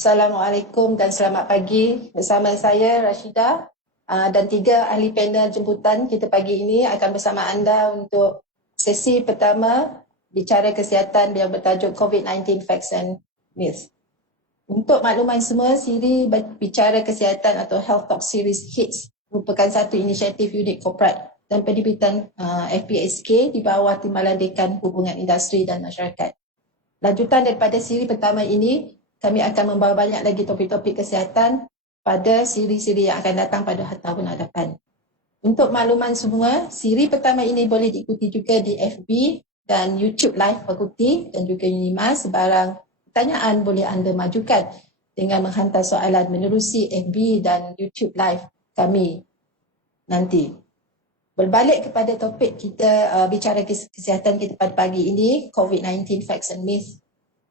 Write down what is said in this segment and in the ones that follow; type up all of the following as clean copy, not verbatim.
Assalamualaikum dan selamat pagi. Bersama saya Rashidah dan 3 ahli panel jemputan kita pagi ini akan bersama anda untuk sesi pertama bicara kesihatan yang bertajuk COVID-19 Facts and Myths. Untuk makluman semua, siri bicara kesihatan atau Health Talk Series Hits merupakan satu inisiatif unit korporat dan penerbitan FPSK di bawah Timbalan Dekan Hubungan Industri dan Masyarakat. Lanjutan daripada siri pertama ini, kami akan membawa banyak lagi topik-topik kesihatan pada siri-siri yang akan datang pada tahun hadapan. Untuk makluman semua, siri pertama ini boleh diikuti juga di FB dan YouTube Live Fakulti dan juga Unimas. Sebarang pertanyaan boleh anda majukan dengan menghantar soalan menerusi FB dan YouTube Live kami nanti. Berbalik kepada topik kita bicara kesihatan kita pada pagi ini, COVID-19 Facts and Myths.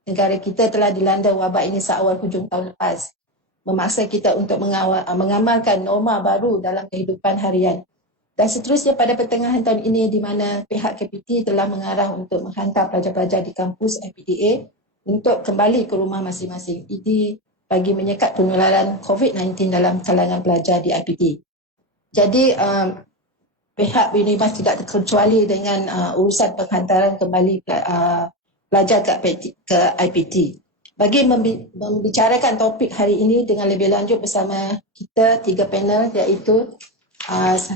Negara kita telah dilanda wabak ini seawal hujung tahun lepas, memaksa kita untuk mengamalkan norma baru dalam kehidupan harian. Dan seterusnya pada pertengahan tahun ini di mana pihak KPT telah mengarah untuk menghantar pelajar-pelajar di kampus FPDA untuk kembali ke rumah masing-masing. Ini bagi menyekat penularan COVID-19 dalam kalangan pelajar di IPT. Jadi pihak Unimas tidak terkecuali dengan urusan penghantaran kembali pelajar ke IPT. Bagi membicarakan topik hari ini dengan lebih lanjut bersama kita 3 panel, iaitu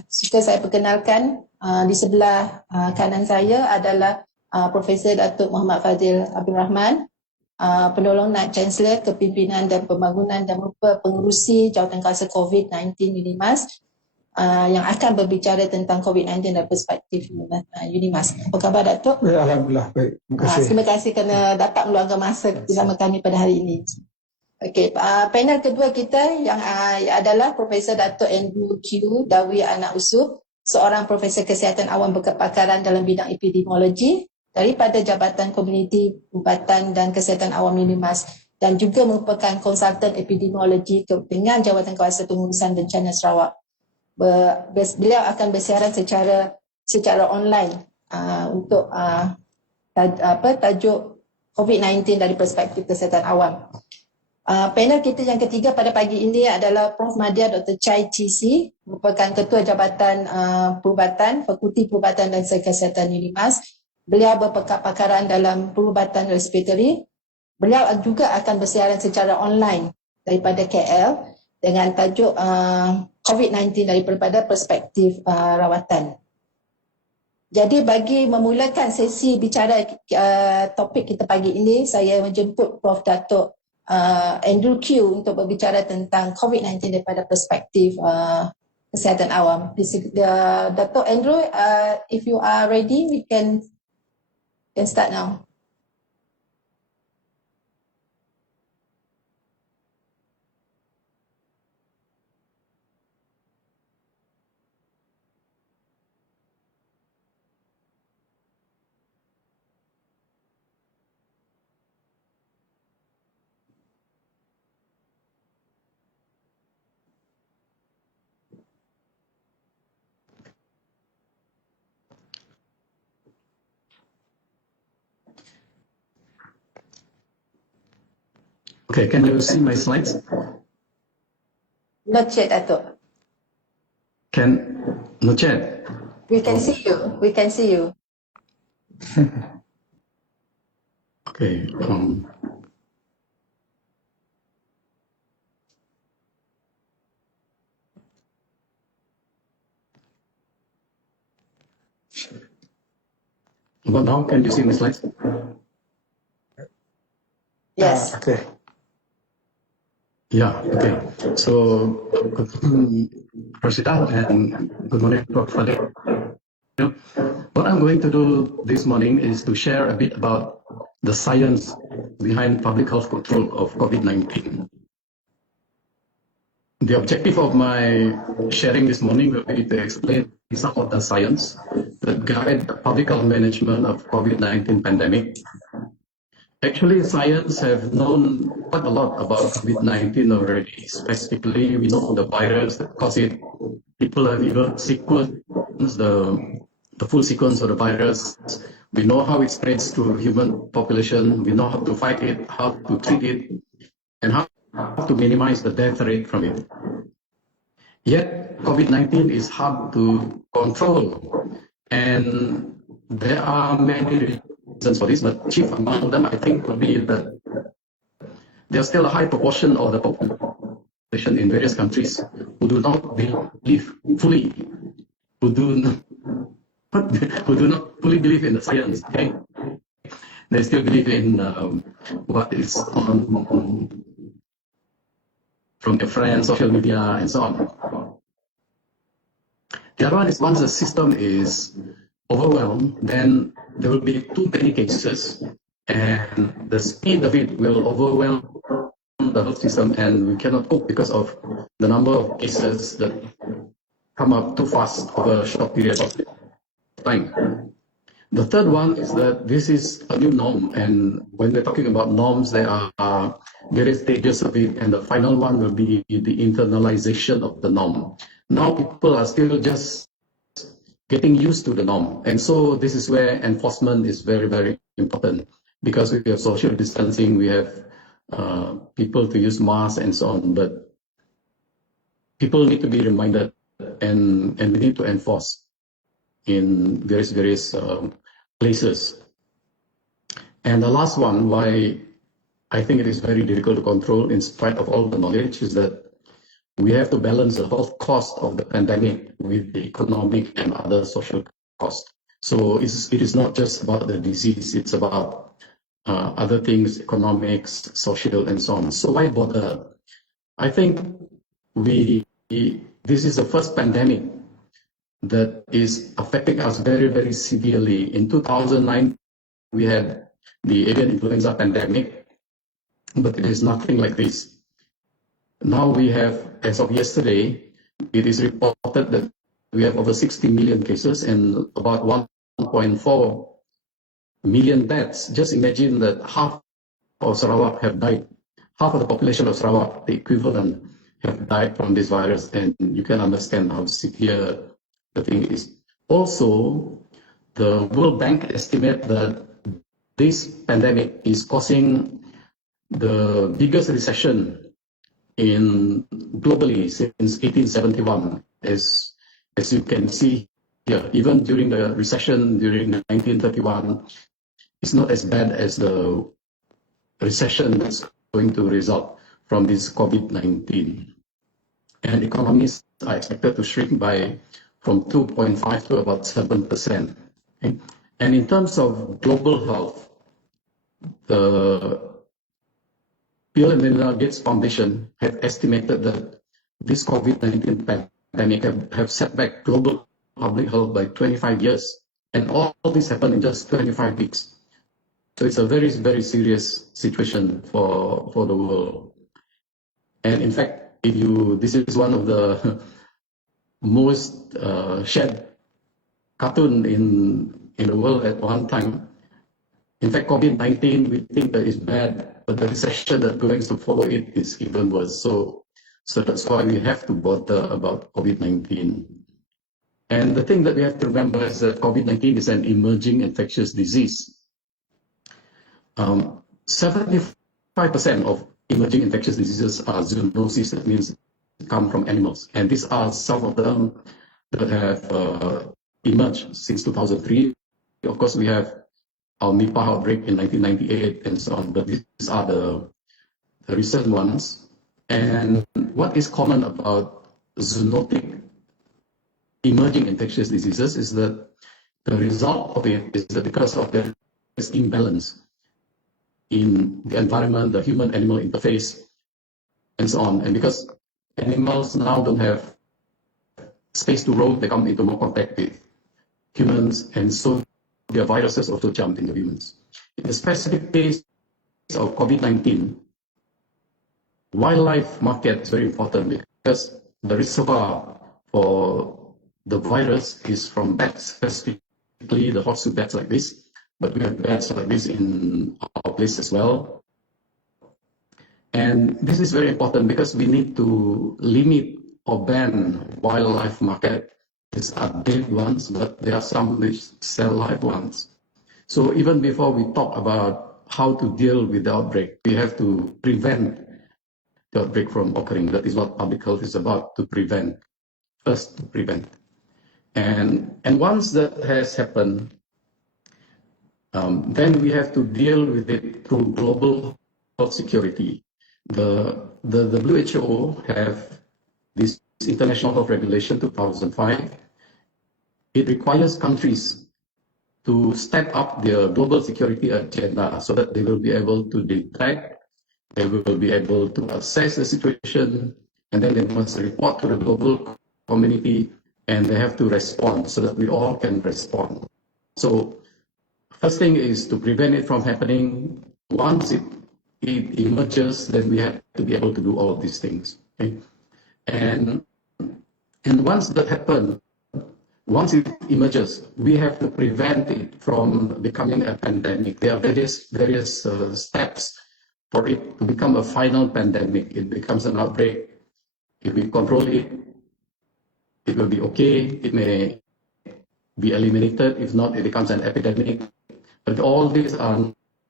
suka saya perkenalkan di sebelah kanan saya adalah Profesor Datuk Muhammad Fadzil Abdul Rahman, penolong Naib Chancellor Kepimpinan dan Pembangunan dan merupakan pengerusi Jawatankuasa COVID-19 Unimas, yang akan berbicara tentang COVID-19 dari perspektif Unimas. Apa khabar Datuk? Ya, Alhamdulillah, baik. Terima kasih. Terima kasih kerana dapat meluangkan masa bersama kami pada hari ini. Okey, panel kedua kita yang adalah Profesor Datuk Andrew Q. Dawi Anak Usuh, seorang Profesor Kesihatan Awam berkepakaran dalam bidang epidemiologi daripada Jabatan Komuniti Perubatan dan Kesihatan Awam Unimas dan juga merupakan konsultan epidemiologi dengan Jawatankuasa Pengurusan Bencana Sarawak. Beliau akan bersiaran secara online untuk tajuk COVID-19 dari perspektif kesihatan awam. Panel kita yang ketiga pada pagi ini adalah Prof. Madya Dr. Chai TC, merupakan Ketua Jabatan Perubatan, Fakulti Perubatan dan Kesihatan Unimas. Beliau berpakaian dalam perubatan respiratory. Beliau juga akan bersiaran secara online daripada KL dengan tajuk COVID-19 daripada perspektif rawatan. Jadi bagi memulakan sesi bicara topik kita pagi ini, saya menjemput Prof. Datuk Andrew Q untuk berbicara tentang COVID-19 daripada perspektif kesihatan awam. Datuk Andrew, if you are ready, we can start now. Okay, can you see my slides? Not yet, Datuk. Not yet? We can see you. We can see you. Okay. But now, can you see my slides? Yes. Okay. Yeah, okay. So, good morning, Rashida, and good morning, Prof. Fadil. What I'm going to do this morning is to share a bit about the science behind public health control of COVID-19. The objective of my sharing this morning will be to explain some of the science that guide the public health management of COVID-19 pandemic. Actually, science have known quite a lot about COVID-19 already. Specifically, we know the virus that causes it. People have even sequenced the full sequence of the virus. We know how it spreads to human population. We know how to fight it, how to treat it, and how to minimize the death rate from it. Yet, COVID-19 is hard to control, and there are many reasons for this, but chief among them, I think, will be that there's still a high proportion of the population in various countries who do not believe fully, who do not fully believe in the science. Okay? They still believe in what is on from their friends, social media, and so on. The other one is once the system is overwhelmed, then there will be too many cases, and the speed of it will overwhelm the health system, and we cannot cope because of the number of cases that come up too fast over a short period of time. The third one is that this is a new norm, and when we're talking about norms, there are various stages of it, and the final one will be the internalization of the norm. Now people are still just getting used to the norm, and so this is where enforcement is very, very important, because we have social distancing, we have people to use masks and so on, but people need to be reminded, and we need to enforce in various places. And the last one, why I think it is very difficult to control in spite of all the knowledge, is that we have to balance the health cost of the pandemic with the economic and other social costs. So it is not just about the disease, it's about other things, economics, social, and so on. So why bother? I think this is the first pandemic that is affecting us very, very severely. In 2009, we had the avian influenza pandemic, but it is nothing like this. Now we have, as of yesterday, it is reported that we have over 60 million cases and about 1.4 million deaths. Just imagine that half of Sarawak have died. Half of the population of Sarawak, the equivalent, have died from this virus, and you can understand how severe the thing is. Also, the World Bank estimate that this pandemic is causing the biggest recession globally since 1871, as you can see here. Even during the recession during 1931, it's not as bad as the recession that's going to result from this COVID-19. And economies are expected to shrink from 2.5 to about 7%. Okay? And in terms of global health, the Bill and Melinda Gates Foundation have estimated that this COVID-19 pandemic have set back global public health by 25 years. And all this happened in just 25 weeks. So it's a very, very serious situation for the world. And in fact, this is one of the most shared cartoon in the world at one time. In fact, COVID-19, we think that is bad, but the recession that going to follow it is even worse. So that's why we have to bother about COVID-19. And the thing that we have to remember is that COVID-19 is an emerging infectious disease. 75% of emerging infectious diseases are zoonoses, that means come from animals. And these are some of them that have emerged since 2003. Of course, we have our Nipah outbreak in 1998 and so on, but these are the recent ones. And what is common about zoonotic emerging infectious diseases is that the result of it is that because of the imbalance in the environment, the human-animal interface, and so on. And because animals now don't have space to roam, they come into more contact with humans, and so their viruses also jump into humans. In the specific case of COVID-19, wildlife market is very important because the reservoir for the virus is from bats, specifically the horseshoe bats like this. But we have bats like this in our place as well. And this is very important because we need to limit or ban wildlife market. These are dead ones, but there are some which sell live ones. So even before we talk about how to deal with the outbreak, we have to prevent the outbreak from occurring. That is what public health is about, to prevent. First, to prevent. And once that has happened, then we have to deal with it through global health security. The WHO have this International Health Regulation 2005. It requires countries to step up their global security agenda so that they will be able to detect, they will be able to assess the situation, and then they must report to the global community, and they have to respond so that we all can respond. So first thing is to prevent it from happening. Once it emerges, then we have to be able to do all of these things. Okay? And once that happens, once it emerges, we have to prevent it from becoming a pandemic. There are various steps for it to become a final pandemic. It becomes an outbreak. If we control it, it will be okay. It may be eliminated. If not, it becomes an epidemic. But all these are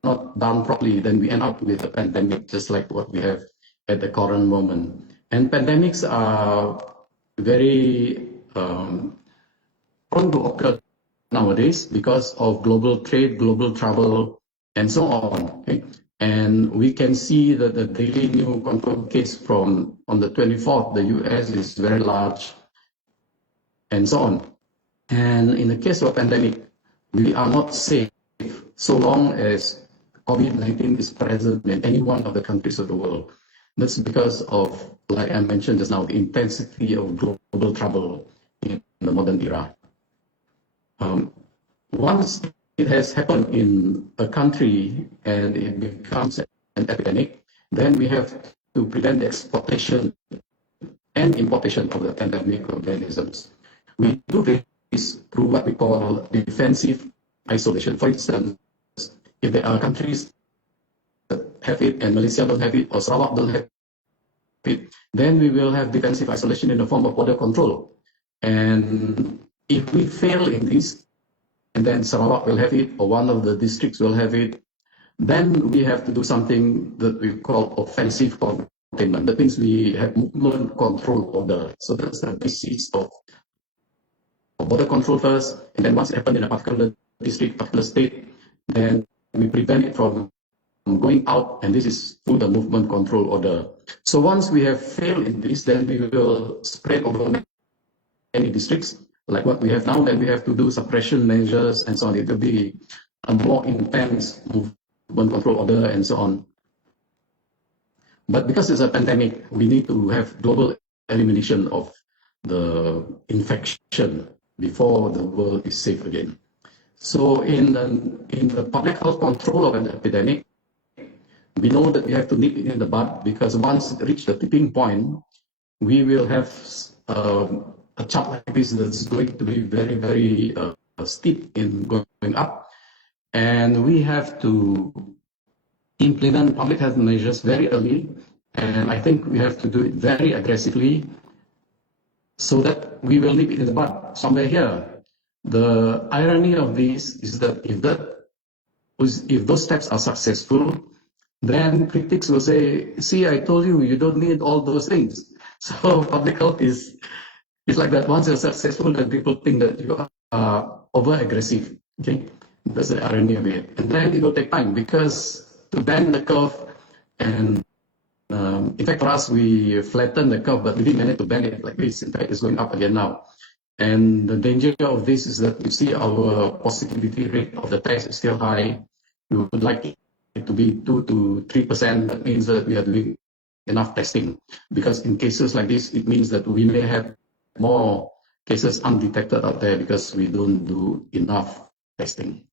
not done properly, then we end up with a pandemic, just like what we have at the current moment. And pandemics are very prone to occur nowadays because of global trade, global travel, and so on. Okay? And we can see that the daily new confirmed case from on the 24th, the US is very large, and so on. And in the case of a pandemic, we are not safe so long as COVID-19 is present in any one of the countries of the world. That's because of, like I mentioned just now, the intensity of global travel in the modern era. Once it has happened in a country and it becomes an epidemic, then we have to prevent the exportation and importation of the pandemic organisms. We do this through what we call defensive isolation. For instance, if there are countries that have it and Malaysia don't have it or Sarawak don't have it, then we will have defensive isolation in the form of border control. And if we fail in this, and then Sarawak will have it or one of the districts will have it, then we have to do something that we call offensive containment. That means we have movement control order. So that's the basis of border control first, and then once it happens in a particular district, particular state, then we prevent it from going out, and this is through the movement control order. So once we have failed in this, then we will spread over many districts, like what we have now. Then we have to do suppression measures and so on. It will be a more intense movement control order and so on. But because it's a pandemic, we need to have global elimination of the infection before the world is safe again. So in the public health control of an epidemic, we know that we have to nip it in the bud, because once it reaches the tipping point, we will have a chart like this that's going to be very, very steep in going up. And we have to implement public health measures very early. And I think we have to do it very aggressively so that we will nip it in the bud somewhere here. The irony of this is that if those steps are successful, then critics will say, see, I told you, you don't need all those things. So public health is like that. Once you're successful, then people think that you are over-aggressive. Okay, that's the irony of it. And then it will take time, because to bend the curve, and in fact for us, we flatten the curve, but we didn't manage to bend it like this. In fact, it's going up again now. And the danger of this is that you see our positivity rate of the test is still high. We would like it to be 2 to 3%. That means that we are doing enough testing, because in cases like this, it means that we may have more cases undetected out there because we don't do enough testing.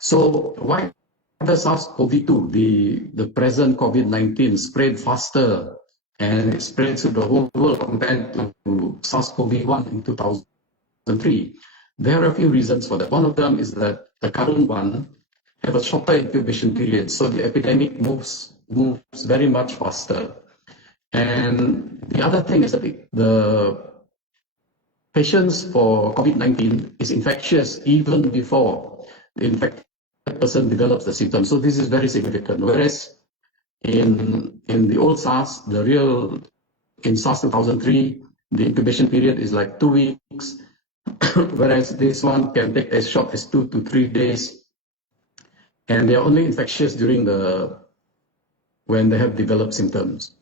So why does SARS-CoV-2, the present COVID-19, spread faster and it spreads to the whole world compared to SARS-CoV-1 in 2003? There are a few reasons for that. One of them is that the current one have a shorter incubation period, so the epidemic moves very much faster. And the other thing is that the patients for COVID-19 is infectious even before the infected person develops the symptoms. So this is very significant. Whereas In the old SARS, in SARS 2003, the incubation period is like 2 weeks, whereas this one can take as short as 2 to 3 days, and they are only infectious when they have developed symptoms.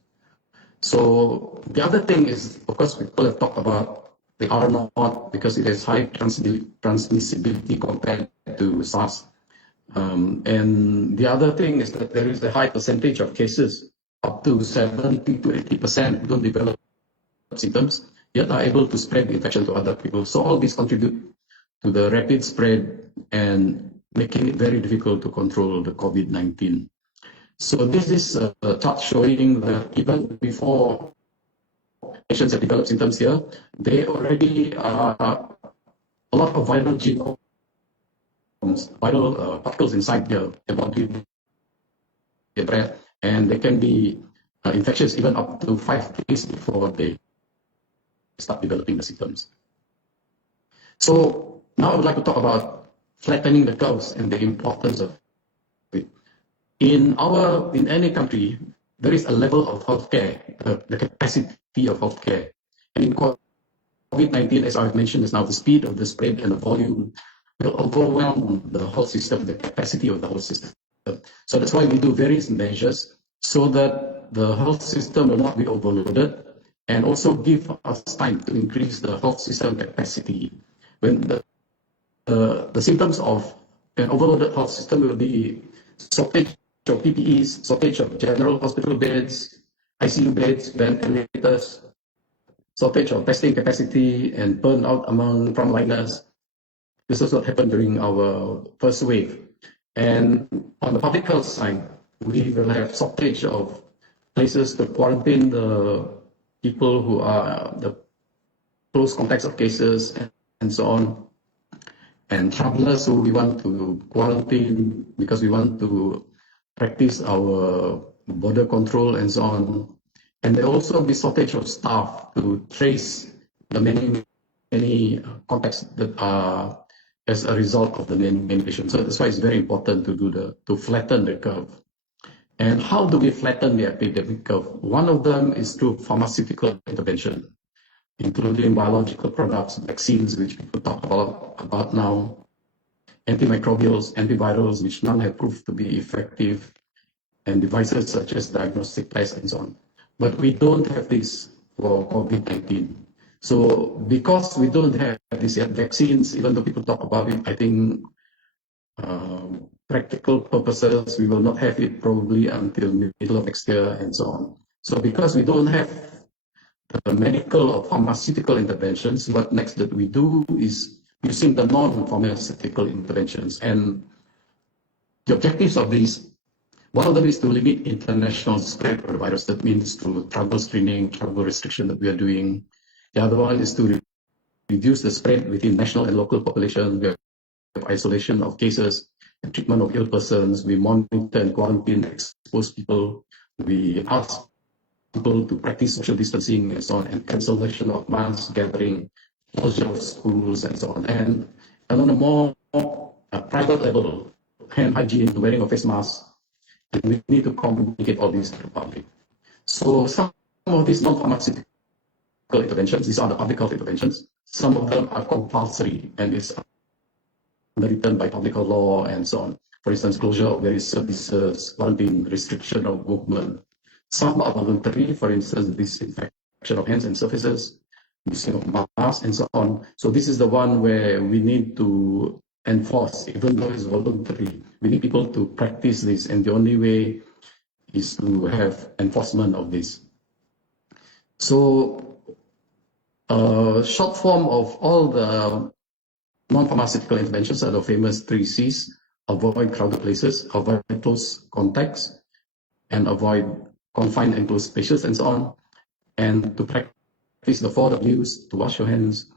So the other thing is, of course, people have talked about the R naught because it has high transmissibility compared to SARS. And the other thing is that there is a high percentage of cases, up to 70 to 80%, who don't develop symptoms, yet are able to spread the infection to other people. So all these contribute to the rapid spread and making it very difficult to control the COVID-19. So this is a chart showing that even before patients have developed symptoms here, they already are a lot of viral genomes, viral particles inside their body, their breath, and they can be infectious even up to 5 days before they start developing the symptoms. So now I would like to talk about flattening the curves and the importance of it. In any country, there is a level of healthcare, the capacity of healthcare. And in COVID-19, as I've mentioned just now, the speed of the spread and the volume will overwhelm the whole system, the capacity of the whole system. So that's why we do various measures so that the health system will not be overloaded, and also give us time to increase the health system capacity. When the symptoms of an overloaded health system will be shortage of PPEs, shortage of general hospital beds, ICU beds, ventilators, shortage of testing capacity, and burnout among frontliners. This is what happened during our first wave. And on the public health side, we will have shortage of places to quarantine the people who are the close contacts of cases and so on. And travelers who we want to quarantine because we want to practice our border control and so on. And there will also be shortage of staff to trace the many contacts that are as a result of the many patients. So that's why it's very important to flatten the curve. And how do we flatten the epidemic curve? One of them is through pharmaceutical intervention, including biological products, vaccines, which people talk about now, antimicrobials, antivirals, which none have proved to be effective, and devices such as diagnostic tests and so on. But we don't have this for COVID-19. So because we don't have these vaccines, even though people talk about it, I think practical purposes, we will not have it probably until middle of next year and so on. So because we don't have the medical or pharmaceutical interventions, what next that we do is using the non-pharmaceutical interventions. And the objectives of these, one of them is to limit international spread of the virus. That means through travel screening, travel restriction that we are doing. The other one is to reduce the spread within national and local populations. We have isolation of cases and treatment of ill persons. We monitor and quarantine exposed people. We ask people to practice social distancing and so on, and cancellation of mass gathering, closure of schools and so on. And on a more private level, hand hygiene, wearing of face masks, and we need to communicate all this to the public. So some of these non-pharmaceutical interventions, these are the public health interventions. Some of them are compulsory and it's underwritten by public health law and so on. For instance, closure of various services, quarantine, restriction of movement. Some are voluntary, for instance, disinfection of hands and surfaces, using of masks and so on. So this is the one where we need to enforce, even though it's voluntary. We need people to practice this, and the only way is to have enforcement of this. So short form of all the non-pharmaceutical interventions are the famous 3 C's: avoid crowded places, avoid close contacts, and avoid confined and closed spaces and so on. And to practice the 4 W's, to wash your hands,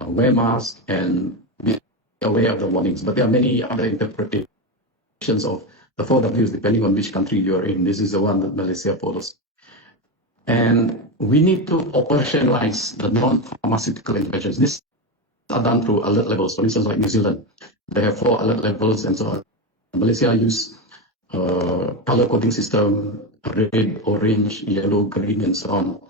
wear masks, and be aware of the warnings. But there are many other interpretations of the 4 W's depending on which country you are in. This is the one that Malaysia follows. And we need to operationalize the non-pharmaceutical interventions. These are done through alert levels. For instance, like New Zealand, they have 4 alert levels and so on. Malaysia use color coding system, red, orange, yellow, green, and so on.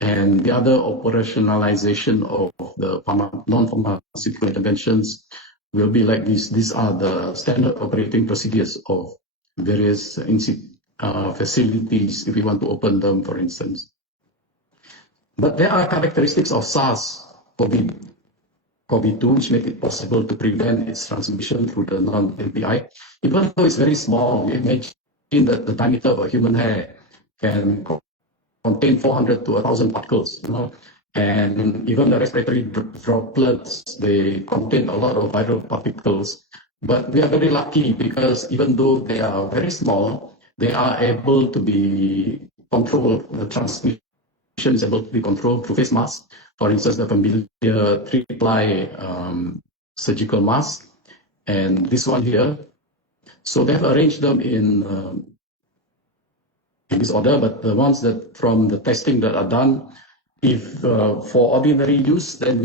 And the other operationalization of the non-pharmaceutical interventions will be like this. These are the standard operating procedures of various facilities if we want to open them, for instance. But there are characteristics of SARS-CoV-2 which make it possible to prevent its transmission through the non-LPI. Even though it's very small, imagine that the diameter of a human hair can contain 400 to 1,000 particles, and even the respiratory droplets, they contain a lot of viral particles. But we are very lucky because even though they are very small, they are able to be controlled. The transmission is able to be controlled through face masks. For instance, the familiar 3-ply surgical mask, and this one here. So they have arranged them in this order, but the ones that from the testing that are done, if for ordinary use, then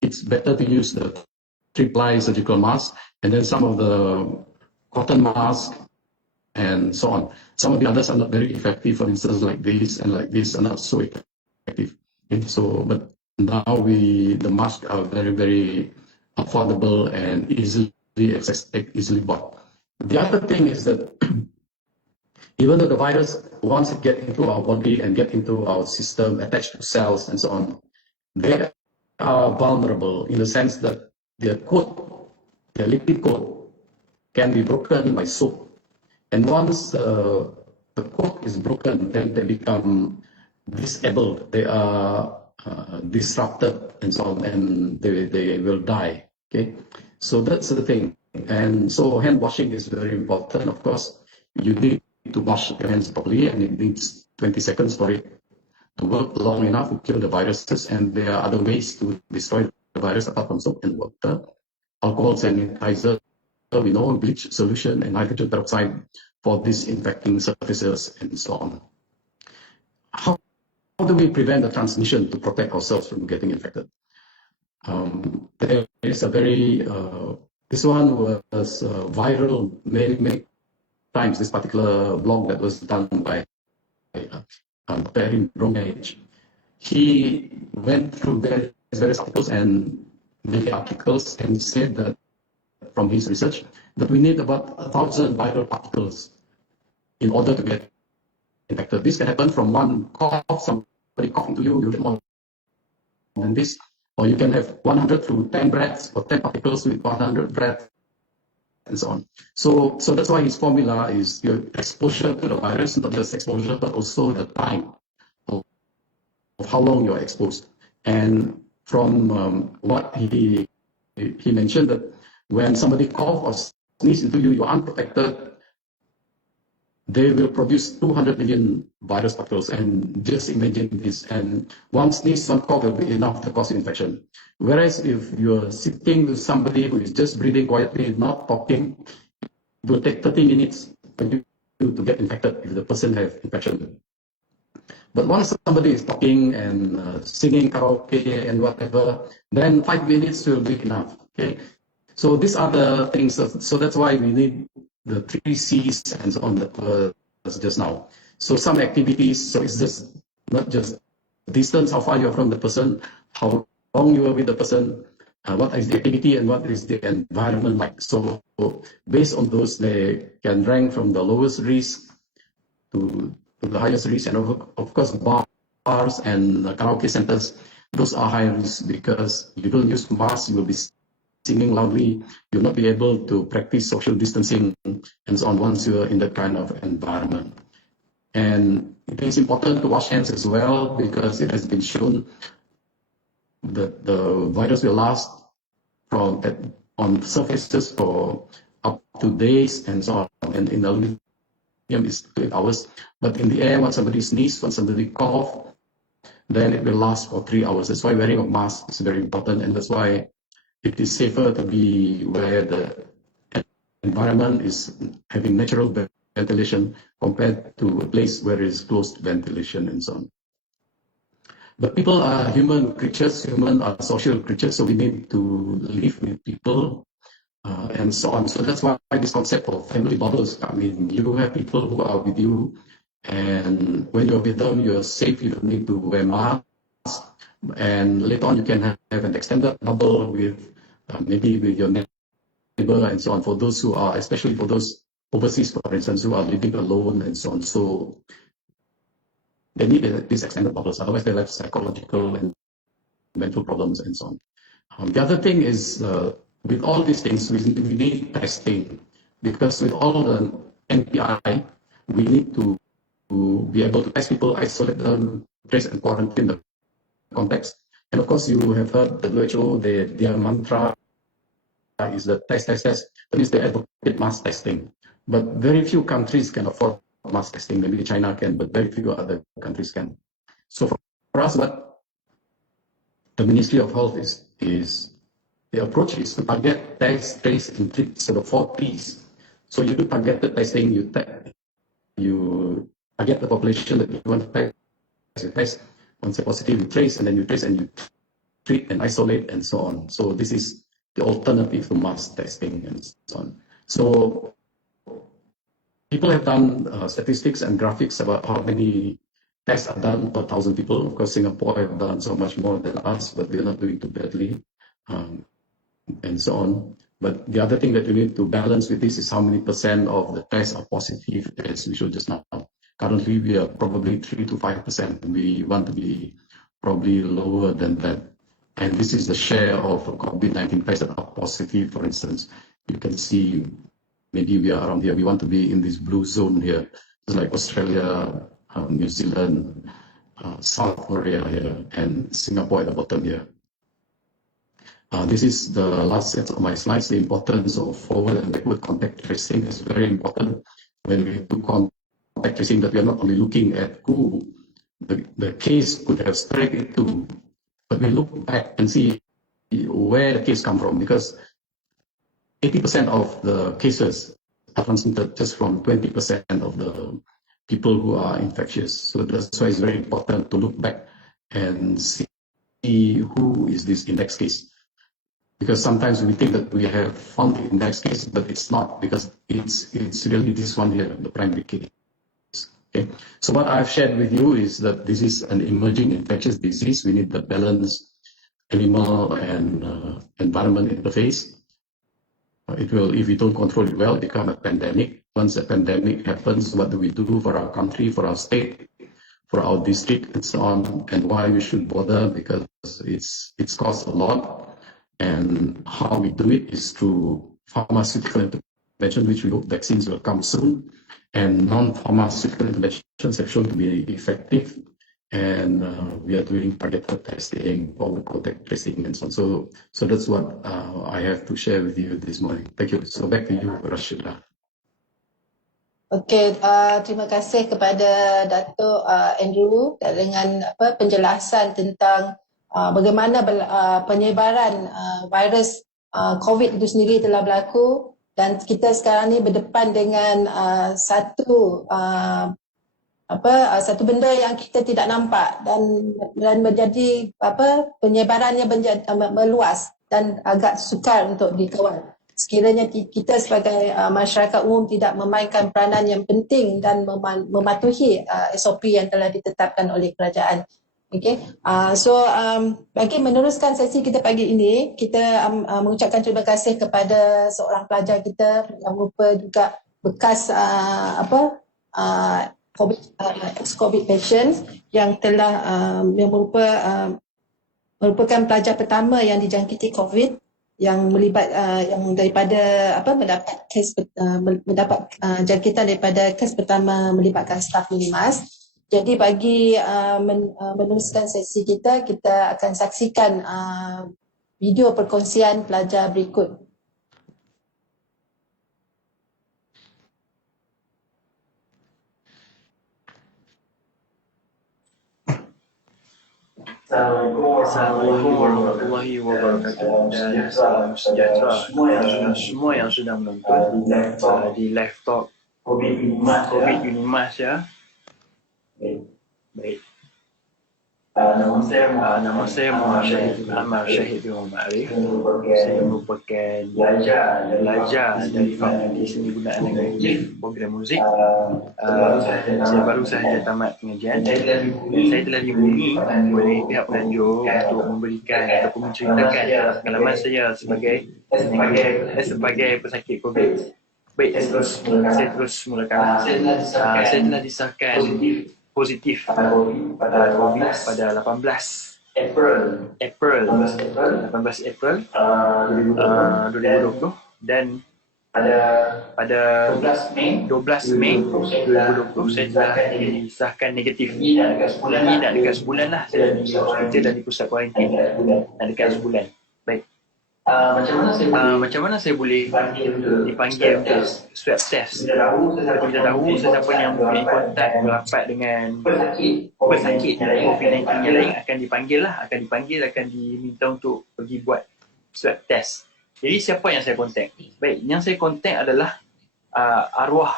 it's better to use the 3-ply surgical mask, and then some of the cotton mask, and so on. Some of the others are not very effective. For instance, like this and like this are not so effective. And so, but now the masks are very, very affordable and easily bought. The other thing is that even though the virus, once it gets into our body and get into our system, attached to cells and so on, they are vulnerable in the sense that their lipid coat can be broken by soap. And once the coat is broken, then they become disabled. They are disrupted and so on, and they will die. Okay, so that's the thing. And so hand washing is very important. Of course, you need to wash your hands properly, and it needs 20 seconds for it to work long enough to kill the viruses. And there are other ways to destroy the virus apart from soap and water. Alcohol sanitizer, we know, bleach solution, and hydrogen peroxide for disinfecting surfaces and so on. How do we prevent the transmission to protect ourselves from getting infected? There is a very, this one was viral many times, this particular blog that was done by Perry Bromage. He went through various articles and many articles and said that from his research that we need about 1,000 viral particles in order to get infected. This can happen from one cough, somebody coughing to you, you get more than this, or you can have 100 through 10 breaths or 10 particles with 100 breaths, and so on. So that's why his formula is your exposure to the virus, not just exposure, but also the time of how long you're exposed. And from what he mentioned, that when somebody cough or sneeze into you, you're unprotected, they will produce 200 million virus particles. And just imagine this, and one sneeze, one cough will be enough to cause infection. Whereas if you're sitting with somebody who is just breathing quietly, not talking, it will take 30 minutes for you to get infected if the person has infection. But once somebody is talking and singing karaoke and whatever, then 5 minutes will be enough. Okay, so these are the things. So that's why we need the 3 C's and so on that was just now. So some activities. So it's just not just distance, how far you are from the person, how long you are with the person, what is the activity and what is the environment like. So based on those, they can rank from the lowest risk to the highest risk. And of course, bars and karaoke centers, those are high risk because you don't use masks, you will be singing loudly, you'll not be able to practice social distancing and so on once you're in that kind of environment. And it is important to wash hands as well because it has been shown that the virus will last on surfaces for up to days and so on. And in the is 8 hours, but in the air, when somebody sneezes, when somebody cough, then it will last for 3 hours. That's why wearing a mask is very important, and that's why it is safer to be where the environment is having natural ventilation compared to a place where there is closed ventilation and so on. But people are human creatures, human are social creatures, so we need to live with people and so on. So that's why this concept of family bubbles come in. You have people who are with you, and when you're with them, you're safe. You don't need to wear masks. And later on, you can have an extended bubble with maybe with your neighbor and so on. For those who are, especially for those overseas, for instance, who are living alone and so on. So they need these extended bubbles. Otherwise, they'll have psychological and mental problems and so on. The other thing is, with all these things, we need testing, because with all the NPI, we need to be able to test people, isolate them, trace and quarantine the context. And of course, you have heard the WHO, their mantra is the test. That means they advocate mass testing. But very few countries can afford mass testing. Maybe China can, but very few other countries can. So for us, what the Ministry of Health is the approach is to target, test, trace, and treat. So the 4 Ts. So you do targeted testing, you target the population that you want to test, you test. Once they're positive, you trace, and then you trace and you treat and isolate and so on. So this is the alternative to mass testing and so on. So people have done statistics and graphics about how many tests are done per 1,000 people. Of course, Singapore have done so much more than us, but we're not doing too badly, and so on. But the other thing that you need to balance with this is how many % of the tests are positive, as we showed just now. Currently, we are probably 3 to 5%. We want to be probably lower than that. And this is the share of COVID-19 tests that are positive, for instance. You can see maybe we are around here. We want to be in this blue zone here. It's like Australia, New Zealand, South Korea here, and Singapore at the bottom here. This is the last set of my slides. The importance of forward and backward contact tracing is very important when we do contact tracing, that we are not only looking at who the case could have spread it to, but we look back and see where the case come from, because 80% of the cases are transmitted just from 20% of the people who are infectious. So that's why it's very important to look back and see who is this index case. Because sometimes we think that we have found the index case, but it's not, because it's really this one here, the primary case. Okay. So what I've shared with you is that this is an emerging infectious disease. We need the balanced animal and environment interface. It will, if we don't control it well, become a pandemic. Once a pandemic happens, what do we do for our country, for our state, for our district, and so on? And why we should bother? Because it's cost a lot. And how we do it is through pharmaceutical intervention, which we hope vaccines will come soon. And non-pharmaceutical interventions have shown to be effective. And we are doing targeted testing, forward contact tracing, and so on. So that's what I have to share with you this morning. Thank you. So back to you, Rashidah. Okey, terima kasih kepada Datuk Andrew dengan penjelasan tentang bagaimana penyebaran virus COVID itu sendiri telah berlaku, dan kita sekarang ni berdepan dengan satu benda yang kita tidak nampak, dan menjadi penyebarannya meluas dan agak sukar untuk dikawal. Sekiranya kita sebagai masyarakat umum tidak memainkan peranan yang penting dan mematuhi SOP yang telah ditetapkan oleh kerajaan. Okay. Bagi meneruskan sesi kita pagi ini, kita mengucapkan terima kasih kepada seorang pelajar kita yang merupakan juga bekas ex-COVID patient yang telah yang merupakan pelajar pertama yang dijangkiti COVID, yang yang daripada mendapat jangkitan daripada kes pertama melibatkan staf Minimas. Jadi bagi meneruskan sesi kita akan saksikan video perkongsian pelajar berikut. Assalamualaikum warahmatullahi wabarakatuh, dan salam sejahtera semua yang sedang menonton di live talk COVID Unimas ya. Baik. Nama saya Muhammad Syahid bin Muhammad Arif. Saya merupakan pelajar dari Fakulti Seni Budaya dan Kreatif Program Muzik. Saya baru sahaja tamat pengajian dan saya telah dihubungi oleh pihak penganjur untuk memberikan ataupun menceritakan pengalaman saya sebagai pesakit COVID. Baik, saya terus mulakan. Saya telah disahkan positif pada COVID pada 18 April 2020 dan pada 12 Mei 2020 saya telah disahkan negatif. Ini nak dekat sebulan lah saya di hospital dan di pusat kuarantin. Nak dekat sebulan. Baik. Macam mana saya boleh dipanggil untuk swab test? Seperti kita tahu, sesiapa yang mempunyai kontak rapat dengan pesakit COVID-19 yang lain akan diminta untuk pergi buat swab test. Jadi siapa yang saya kontak? Baik, yang saya kontak adalah arwah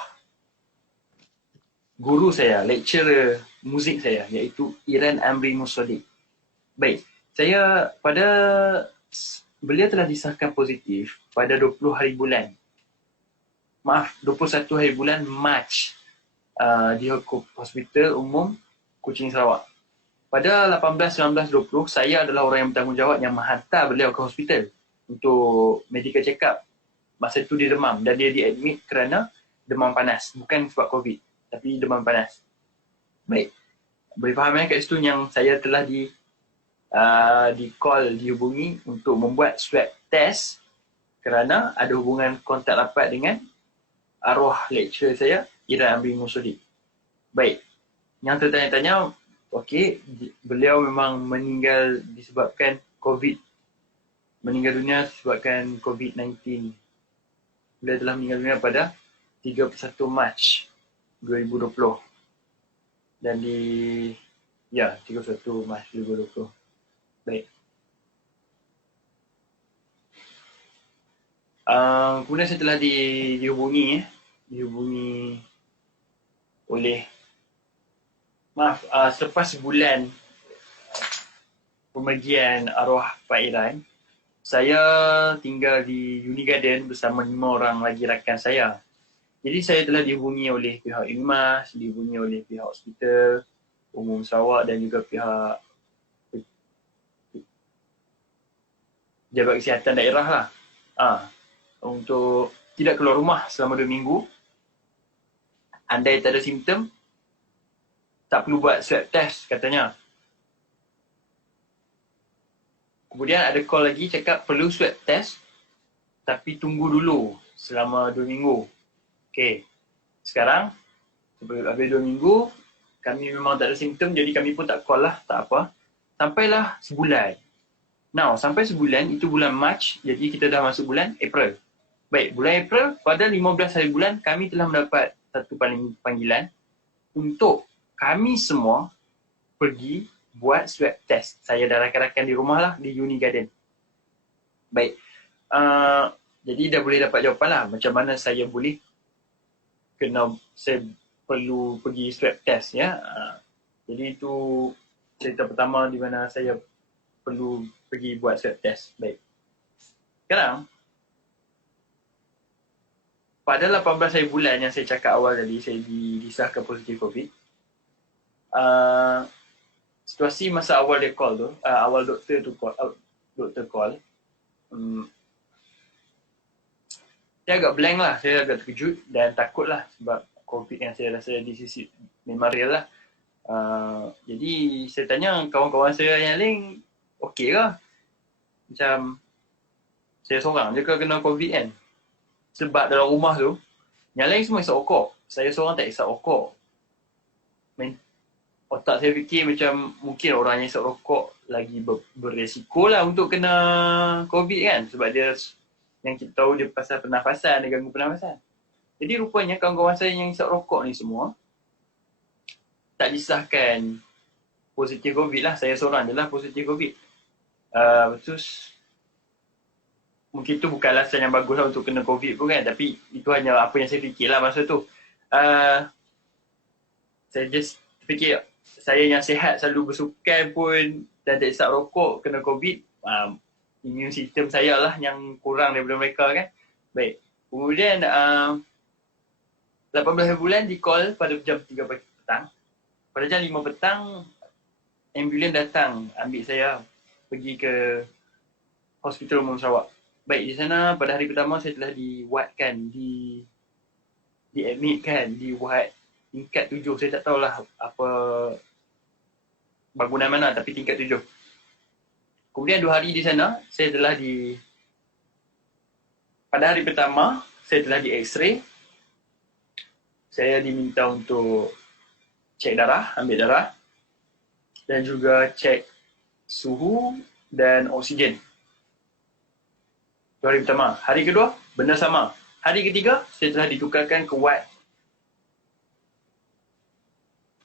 guru saya, lecturer muzik saya, iaitu Iran Amri Musodik. Baik, beliau telah disahkan positif pada 21 hari bulan Mac di Hospital Umum Kuching Sarawak. Pada 18, 19, 20, saya adalah orang yang bertanggungjawab yang menghantar beliau ke hospital untuk medical check up. Masa itu dia demam dan dia diadmit kerana demam panas. Bukan sebab COVID, tapi demam panas. Baik, boleh faham kat situ yang saya telah dihubungi untuk membuat swab test kerana ada hubungan kontak rapat dengan arwah lecturer saya, Iran Amri Musodik. Baik, yang tertanya-tanya, okey, beliau memang meninggal dunia disebabkan COVID-19. Beliau telah meninggal dunia pada 31 Mac 2020 dan 31 Mac 2020. Baik. Kemudian saya telah dihubungi oleh selepas sebulan pemergian arwah Pak Iran, saya tinggal di Uni Garden bersama 5 orang lagi rakan saya. Jadi saya telah dihubungi oleh pihak UNIMAS, dihubungi oleh pihak Hospital Umum Sarawak dan juga pihak Jabat Kesihatan Daerah lah. Untuk tidak keluar rumah selama 2 minggu. Andai tak ada simptom, tak perlu buat swab test katanya. Kemudian ada call lagi cakap perlu swab test tapi tunggu dulu selama 2 minggu. Okey. Sekarang habis 2 minggu kami memang tak ada simptom, jadi kami pun tak call lah, tak apa. Sampailah sebulan. Sampai sebulan, itu bulan Mac, jadi kita dah masuk bulan April. Baik, bulan April, pada 15 hari bulan, kami telah mendapat satu panggilan untuk kami semua pergi buat swab test. Saya dan rakan-rakan di rumah lah, di Uni Garden. Baik, jadi dah boleh dapat jawapan lah, macam mana saya boleh saya perlu pergi swab test ya. Jadi itu cerita pertama di mana saya perlu pergi buat swab test. Baik. Sekarang, pada 18 hari bulan yang saya cakap awal tadi, saya disahkan positif COVID. Situasi masa awal dia call tu, awal doktor call, saya agak blank lah, saya agak terkejut dan takut lah sebab COVID yang saya rasa di sisi memang real lah. Jadi saya tanya kawan-kawan saya yang lain, okey ke? Macam saya seorang je ke kena COVID kan? Sebab dalam rumah tu, yang lain semua isap rokok. Saya seorang tak isap rokok. Otak saya fikir macam mungkin orang yang isap rokok lagi beresiko lah untuk kena COVID kan? Sebab dia, yang kita tahu dia pasal pernafasan, dia ganggu pernafasan. Jadi rupanya kawan-kawan saya yang isap rokok ni semua tak disahkan positif COVID lah. Saya seorang je lah positif COVID. Terus mungkin tu bukan alasan yang bagus lah untuk kena COVID pun kan. Tapi itu hanya apa yang saya fikir lah masa tu. Saya just fikir saya yang sihat selalu bersukan pun dan tak isap rokok kena COVID, immune system saya lah yang kurang daripada mereka kan. Baik. Kemudian 18 bulan di call pada jam 3 petang. Pada jam 5 petang ambulans datang ambil saya pergi ke Hospital Umum Sarawak. Baik, di sana pada hari pertama saya telah diwatkan, diadmitkan di ward tingkat 7. Saya tak tahulah apa bangunan mana, tapi tingkat 7. Kemudian 2 hari di sana, pada hari pertama, saya telah di X-ray. Saya diminta untuk cek darah, ambil darah. Dan juga cek suhu dan oksigen. 2 hari pertama. Hari kedua, benda sama. Hari ketiga, saya telah ditukarkan ke ward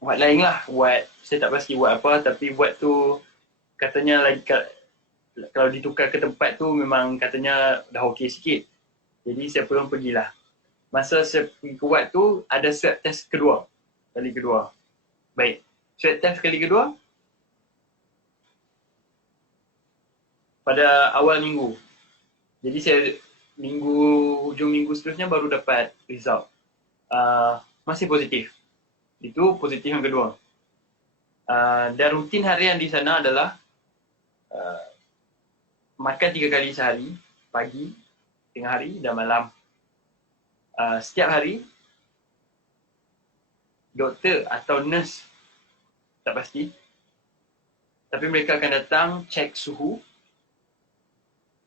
lain lah. Ward, saya tak pasti ward apa, tapi ward tu katanya lagi kalau ditukar ke tempat tu memang katanya dah okey sikit. Jadi saya perlu pergilah. Masa saya pergi ke ward tu, ada swab test kali kedua. Baik, swab test kali kedua pada awal minggu. Jadi saya hujung minggu seterusnya baru dapat result. Masih positif. Itu positif yang kedua. Dan rutin harian di sana adalah makan 3 kali sehari, pagi, tengah hari dan malam. Setiap hari, doktor atau nurse, tak pasti, tapi mereka akan datang cek suhu,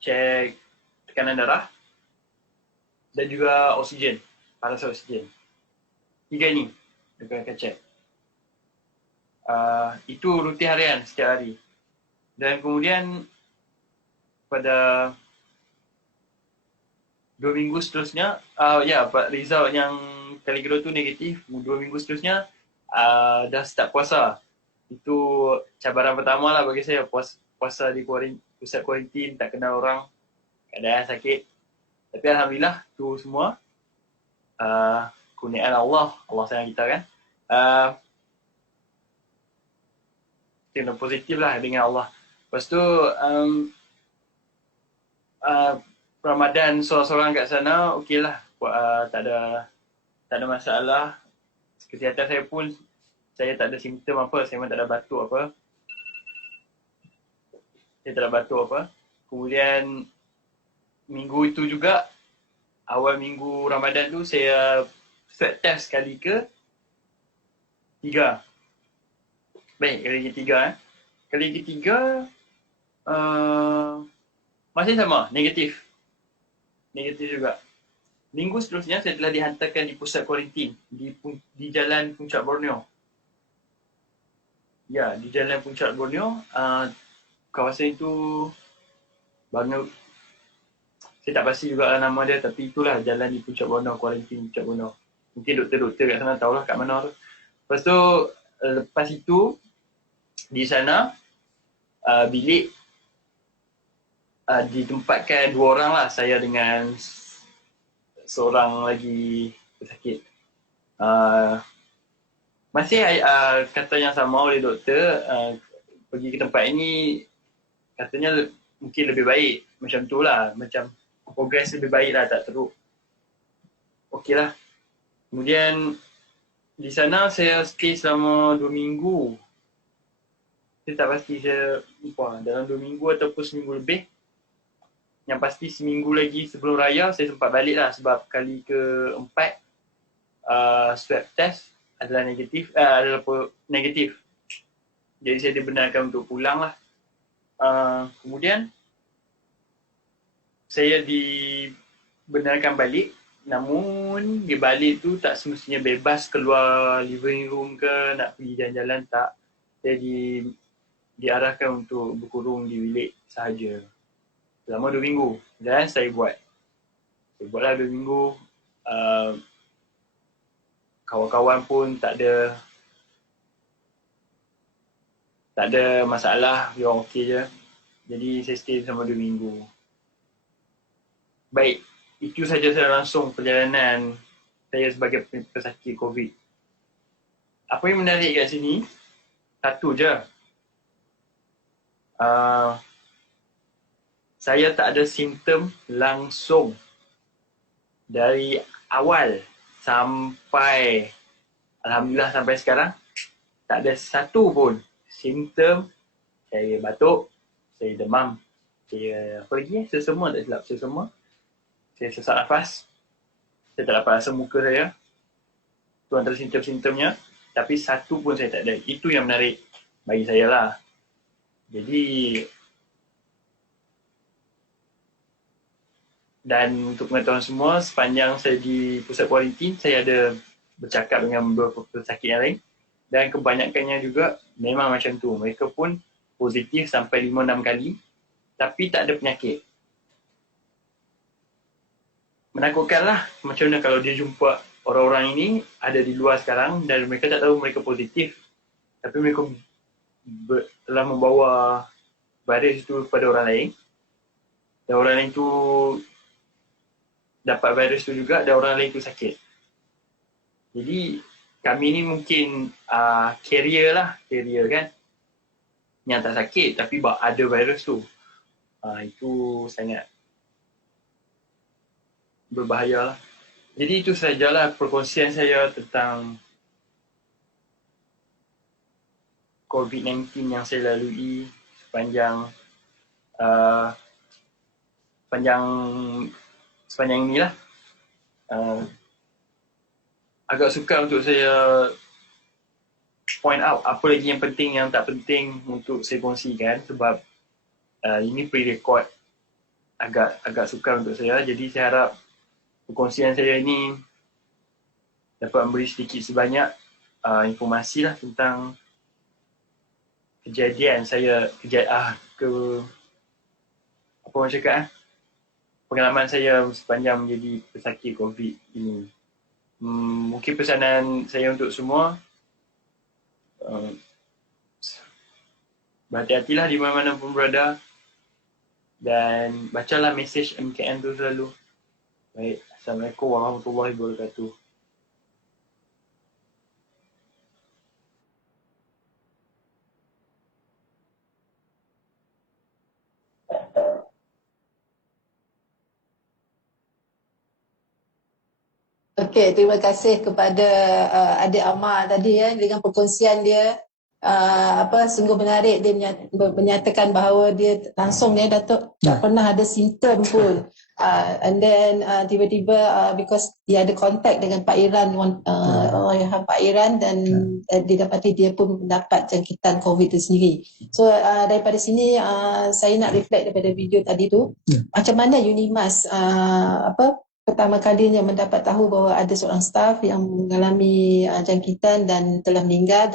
cek tekanan darah dan juga oksigen, parasat oksigen. 3 ini mereka akan cek. Itu rutin harian setiap hari. Dan kemudian pada 2 minggu seterusnya, result yang kali kedua tu negatif. 2 minggu seterusnya dah start puasa. Itu cabaran pertama lah bagi saya, puasa di pusat kuarantin, tak kenal orang, keadaan sakit. Tapi Alhamdulillah tu semua kurniaan Allah sayang kita kan. Kena positif lah dengan Allah. Lepas tu Ramadan seorang-seorang kat sana okey lah. Tak ada masalah. Kesihatan saya pun, saya tak ada simptom apa, saya memang tak ada batuk apa. Kemudian minggu itu juga, awal minggu Ramadan tu saya swab test kali ke-3. Baik, kali ke-3 Kali ke-3 masih sama, negatif juga. Minggu seterusnya saya telah dihantarkan di pusat kuarantin di Jalan Puncak Borneo. Ya, di Jalan Puncak Borneo. Kawasan itu banyak, saya tak pasti juga nama dia, tapi itulah jalan di Puncak Borneo, kuarantin Puncak Borneo. Mungkin doktor-doktor kat sana tahulah kat mana tu. Lepas tu, lepas itu di sana bilik ditempatkan 2 orang lah, saya dengan seorang lagi pesakit. Masih kata yang sama oleh doktor, pergi ke tempat ini katanya mungkin lebih baik, macam tu lah, macam progres lebih baik lah, tak teruk. Okey lah. Kemudian di sana saya stay selama 2 minggu. Saya tak pasti, saya lupa dalam 2 minggu ataupun seminggu lebih. Yang pasti seminggu lagi sebelum raya saya sempat balik lah, sebab kali ke-4 swab test adalah negatif. Jadi saya dibenarkan untuk pulang lah. Kemudian saya dibenarkan balik, namun di balik tu tak semestinya bebas keluar living room ke, nak pergi jalan-jalan, tak. Saya diarahkan untuk berkurung di bilik sahaja selama 2 minggu. Dan saya buatlah 2 minggu. Kawan-kawan pun tak ada masalah, dia orang okey je. Jadi saya stay selama 2 minggu. Baik, itu saja secara langsung perjalanan saya sebagai pesakit COVID. Apa yang menarik kat sini, satu je. Saya tak ada simptom langsung dari awal sampai alhamdulillah sampai sekarang. Tak ada satu pun simptom. Saya batuk, saya demam, saya apa lagi sesama, tak silap sesama, saya sesak nafas, saya tak dapat rasa muka saya. Itu antara simptom-simptomnya. Tapi satu pun saya tak ada. Itu yang menarik bagi saya lah. Jadi, dan untuk pengetahuan semua, sepanjang saya di pusat kuarantin, saya ada bercakap dengan beberapa pesakit yang lain. Dan kebanyakannya juga memang macam tu. Mereka pun positif sampai 5-6 kali, tapi tak ada penyakit. Menakutkanlah macam mana kalau dia jumpa orang-orang ini ada di luar sekarang dan mereka tak tahu mereka positif, tapi mereka telah membawa virus itu kepada orang lain, dan orang lain tu dapat virus tu juga dan orang lain tu sakit. Jadi kami ni mungkin carrier kan, yang tak sakit tapi ada virus tu. Itu sangat berbahaya lah. Jadi itu sajalah perkongsian saya tentang COVID-19 yang saya lalui sepanjang inilah. Agak sukar untuk saya point out apa lagi yang penting, yang tak penting untuk saya kongsikan sebab ini pre-record, agak sukar untuk saya. Jadi saya harap perkongsian saya ini dapat memberi sedikit sebanyak informasi lah tentang kejadian saya, apa orang cakap, pengalaman saya sepanjang menjadi pesakit COVID ini. Mungkin pesanan saya untuk semua, berhati-hatilah di mana-mana pun berada dan bacalah mesej MKN tu selalu. Baik, Assalamualaikum warahmatullahi wabarakatuh. Okey, terima kasih kepada adik Amar tadi dengan perkongsian dia. Sungguh menarik. Dia menyatakan bahawa dia langsung dia Datuk tak pernah ada simptom pun. And then tiba-tiba because dia ada kontak dengan Pak Iran, orang Pak Iran, dan didapati dia pun mendapat jangkitan COVID itu sendiri. So daripada sini saya nak reflect daripada video tadi tu, macam mana Unimas pertama kalinya mendapat tahu bahawa ada seorang staf yang mengalami jangkitan dan telah meninggal,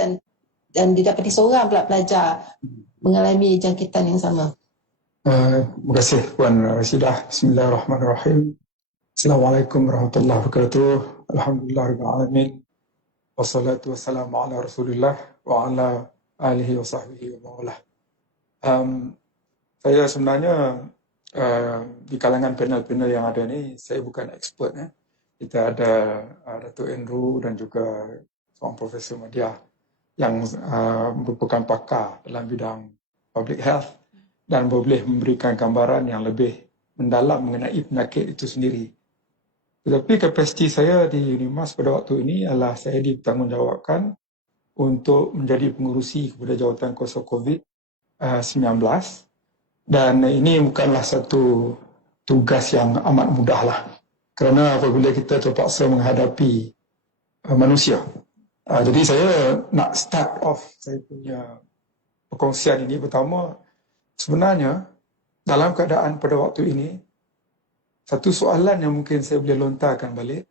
dan didapati seorang pula pelajar mengalami jangkitan yang sama. Terima kasih Puan Rashidah. Bismillahirrahmanirrahim. Assalamualaikum warahmatullahi wabarakatuh. Alhamdulillahirrahmanirrahim. Wassalatu wassalamu ala rasulillah wa ala alihi wa sahbihi wa mawalah. Saya sebenarnya di kalangan panel-panel yang ada ni, saya bukan expert. Kita ada Datuk Andrew dan juga seorang Profesor Madya yang merupakan pakar dalam bidang public health dan boleh memberikan gambaran yang lebih mendalam mengenai penyakit itu sendiri. Tetapi kapasiti saya di Unimas pada waktu ini adalah saya dibertanggungjawabkan untuk menjadi pengurusi kepada jawatan kuasa COVID-19. Dan ini bukanlah satu tugas yang amat mudah lah. Kerana apabila kita terpaksa menghadapi manusia. Jadi saya nak start off saya punya perkongsian ini. Pertama, sebenarnya dalam keadaan pada waktu ini, satu soalan yang mungkin saya boleh lontarkan balik,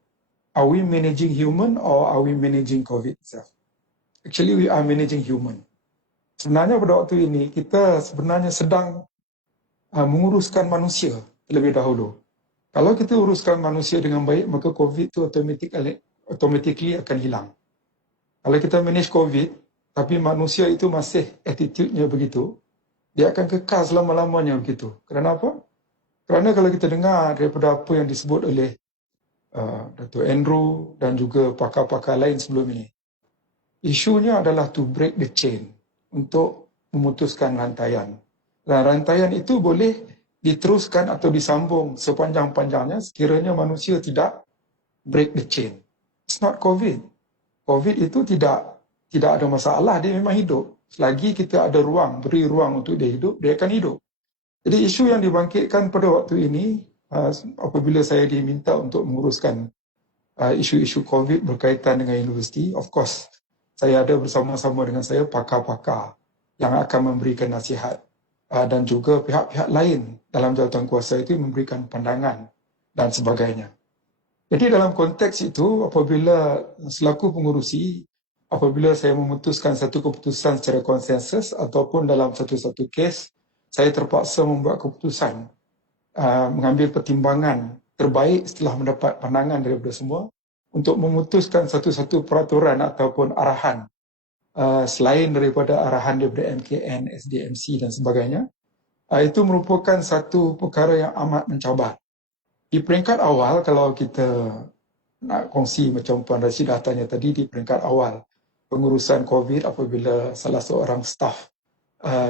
are we managing human or are we managing COVID itself? Actually, we are managing human. Sebenarnya pada waktu ini, kita sebenarnya sedang menguruskan manusia terlebih dahulu. Kalau kita uruskan manusia dengan baik, maka COVID itu automatically akan hilang. Kalau kita manage COVID, tapi manusia itu masih attitude-nya begitu, dia akan kekal selama-lamanya begitu. Kerana apa? Kerana kalau kita dengar daripada apa yang disebut oleh Datuk Andrew dan juga pakar-pakar lain sebelum ini, isunya adalah to break the chain. untuk memutuskan rantaian. Dan rantaian itu boleh diteruskan atau disambung sepanjang-panjangnya sekiranya manusia tidak break the chain. It's not COVID. COVID itu tidak ada masalah, dia memang hidup. Selagi kita ada ruang, beri ruang untuk dia hidup, dia akan hidup. Jadi isu yang dibangkitkan pada waktu ini, apabila saya diminta untuk menguruskan isu-isu COVID berkaitan dengan universiti, of course, saya ada bersama-sama dengan saya pakar-pakar yang akan memberikan nasihat dan juga pihak-pihak lain dalam jawatan kuasa itu memberikan pandangan dan sebagainya. Jadi dalam konteks itu, apabila selaku pengurusi, apabila saya memutuskan satu keputusan secara konsensus ataupun dalam satu-satu kes, saya terpaksa membuat keputusan, mengambil pertimbangan terbaik setelah mendapat pandangan daripada semua untuk memutuskan satu-satu peraturan ataupun arahan selain daripada arahan daripada MKN, SDMC dan sebagainya. Itu merupakan satu perkara yang amat mencabar. Di peringkat awal, kalau kita nak kongsi macam Puan Rashidah tanya tadi, di peringkat awal pengurusan COVID apabila salah seorang staf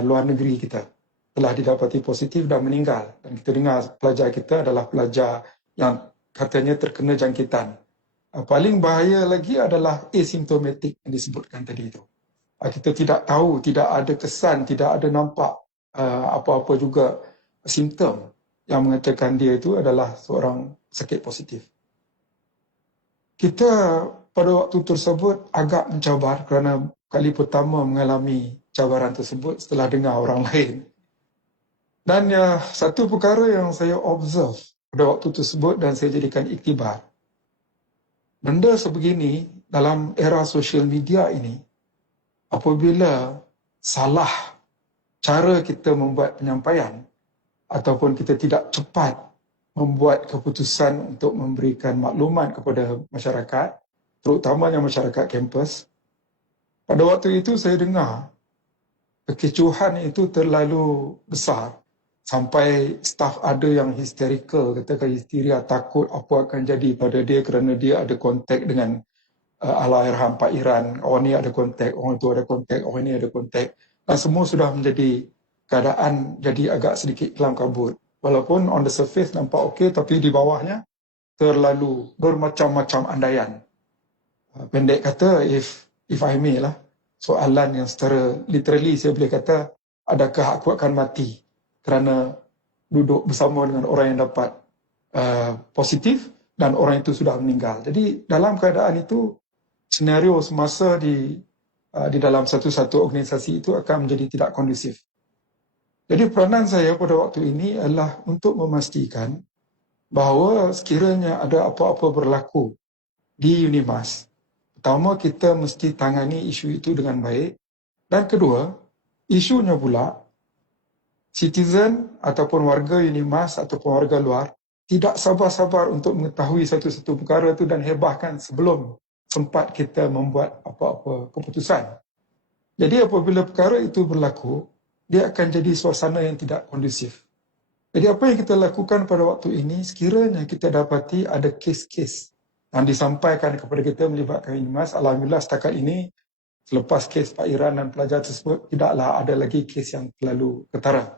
luar negeri kita telah didapati positif dan meninggal. Dan kita dengar pelajar kita adalah pelajar yang katanya terkena jangkitan. Paling bahaya lagi adalah asymptomatic yang disebutkan tadi itu. Kita tidak tahu, tidak ada kesan, tidak ada nampak apa-apa juga simptom yang mengatakan dia itu adalah seorang sakit positif. Kita pada waktu tersebut agak mencabar kerana kali pertama mengalami cabaran tersebut setelah dengar orang lain. Dan satu perkara yang saya observe pada waktu tersebut dan saya jadikan iktibar, benda sebegini dalam era sosial media ini, apabila salah cara kita membuat penyampaian ataupun kita tidak cepat membuat keputusan untuk memberikan maklumat kepada masyarakat, terutamanya masyarakat kampus, pada waktu itu saya dengar kekecohan itu terlalu besar sampai staf ada yang histerikal, katakan histeria, takut apa akan jadi pada dia kerana dia ada kontak dengan Allahyarham Pak Iran, orang ni ada kontak, orang tu ada kontak, orang ni ada kontak, dan semua sudah menjadi keadaan jadi agak sedikit kelam kabut. Walaupun on the surface nampak okey, tapi di bawahnya terlalu bermacam-macam andaian. Pendek kata, if I may lah, soalan yang secara literally saya boleh kata, adakah aku akan mati kerana duduk bersama dengan orang yang dapat positif dan orang itu sudah meninggal. Jadi dalam keadaan itu, senario semasa di dalam satu-satu organisasi itu akan menjadi tidak kondusif. Jadi peranan saya pada waktu ini adalah untuk memastikan bahawa sekiranya ada apa-apa berlaku di UNIMAS, pertama kita mesti tangani isu itu dengan baik, dan kedua, isunya pula citizen ataupun warga UNIMAS ataupun warga luar tidak sabar-sabar untuk mengetahui satu-satu perkara itu dan hebahkan sebelum sempat kita membuat apa-apa keputusan. Jadi apabila perkara itu berlaku, dia akan jadi suasana yang tidak kondusif. Jadi apa yang kita lakukan pada waktu ini, sekiranya kita dapati ada kes-kes yang disampaikan kepada kita melibatkan UNIMAS, alhamdulillah setakat ini, selepas kes Pak Iran dan pelajar tersebut, tidaklah ada lagi kes yang terlalu ketara.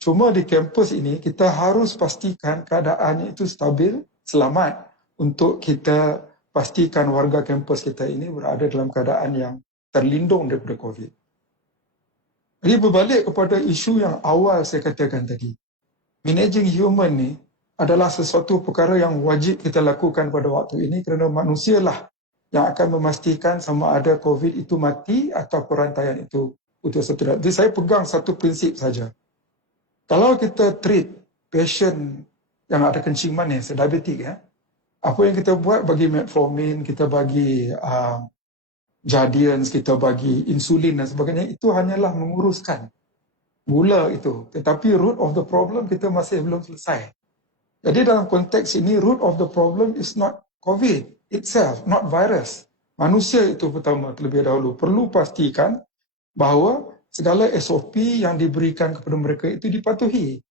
Cuma di kampus ini, kita harus pastikan keadaannya itu stabil, selamat, untuk kita pastikan warga kampus kita ini berada dalam keadaan yang terlindung daripada COVID. Jadi berbalik kepada isu yang awal saya katakan tadi, managing human ni adalah sesuatu perkara yang wajib kita lakukan pada waktu ini kerana manusialah yang akan memastikan sama ada COVID itu mati atau perantaian itu putus atau tidak. Jadi saya pegang satu prinsip saja. Kalau kita treat patient yang ada kencing manis, diabetik, apa yang kita buat bagi metformin, kita bagi Jardiance, kita bagi insulin dan sebagainya, itu hanyalah menguruskan gula itu. Tetapi root of the problem kita masih belum selesai. Jadi dalam konteks ini, root of the problem is not COVID itself, not virus. Manusia itu pertama terlebih dahulu. Perlu pastikan bahawa segala SOP yang diberikan kepada mereka itu dipatuhi.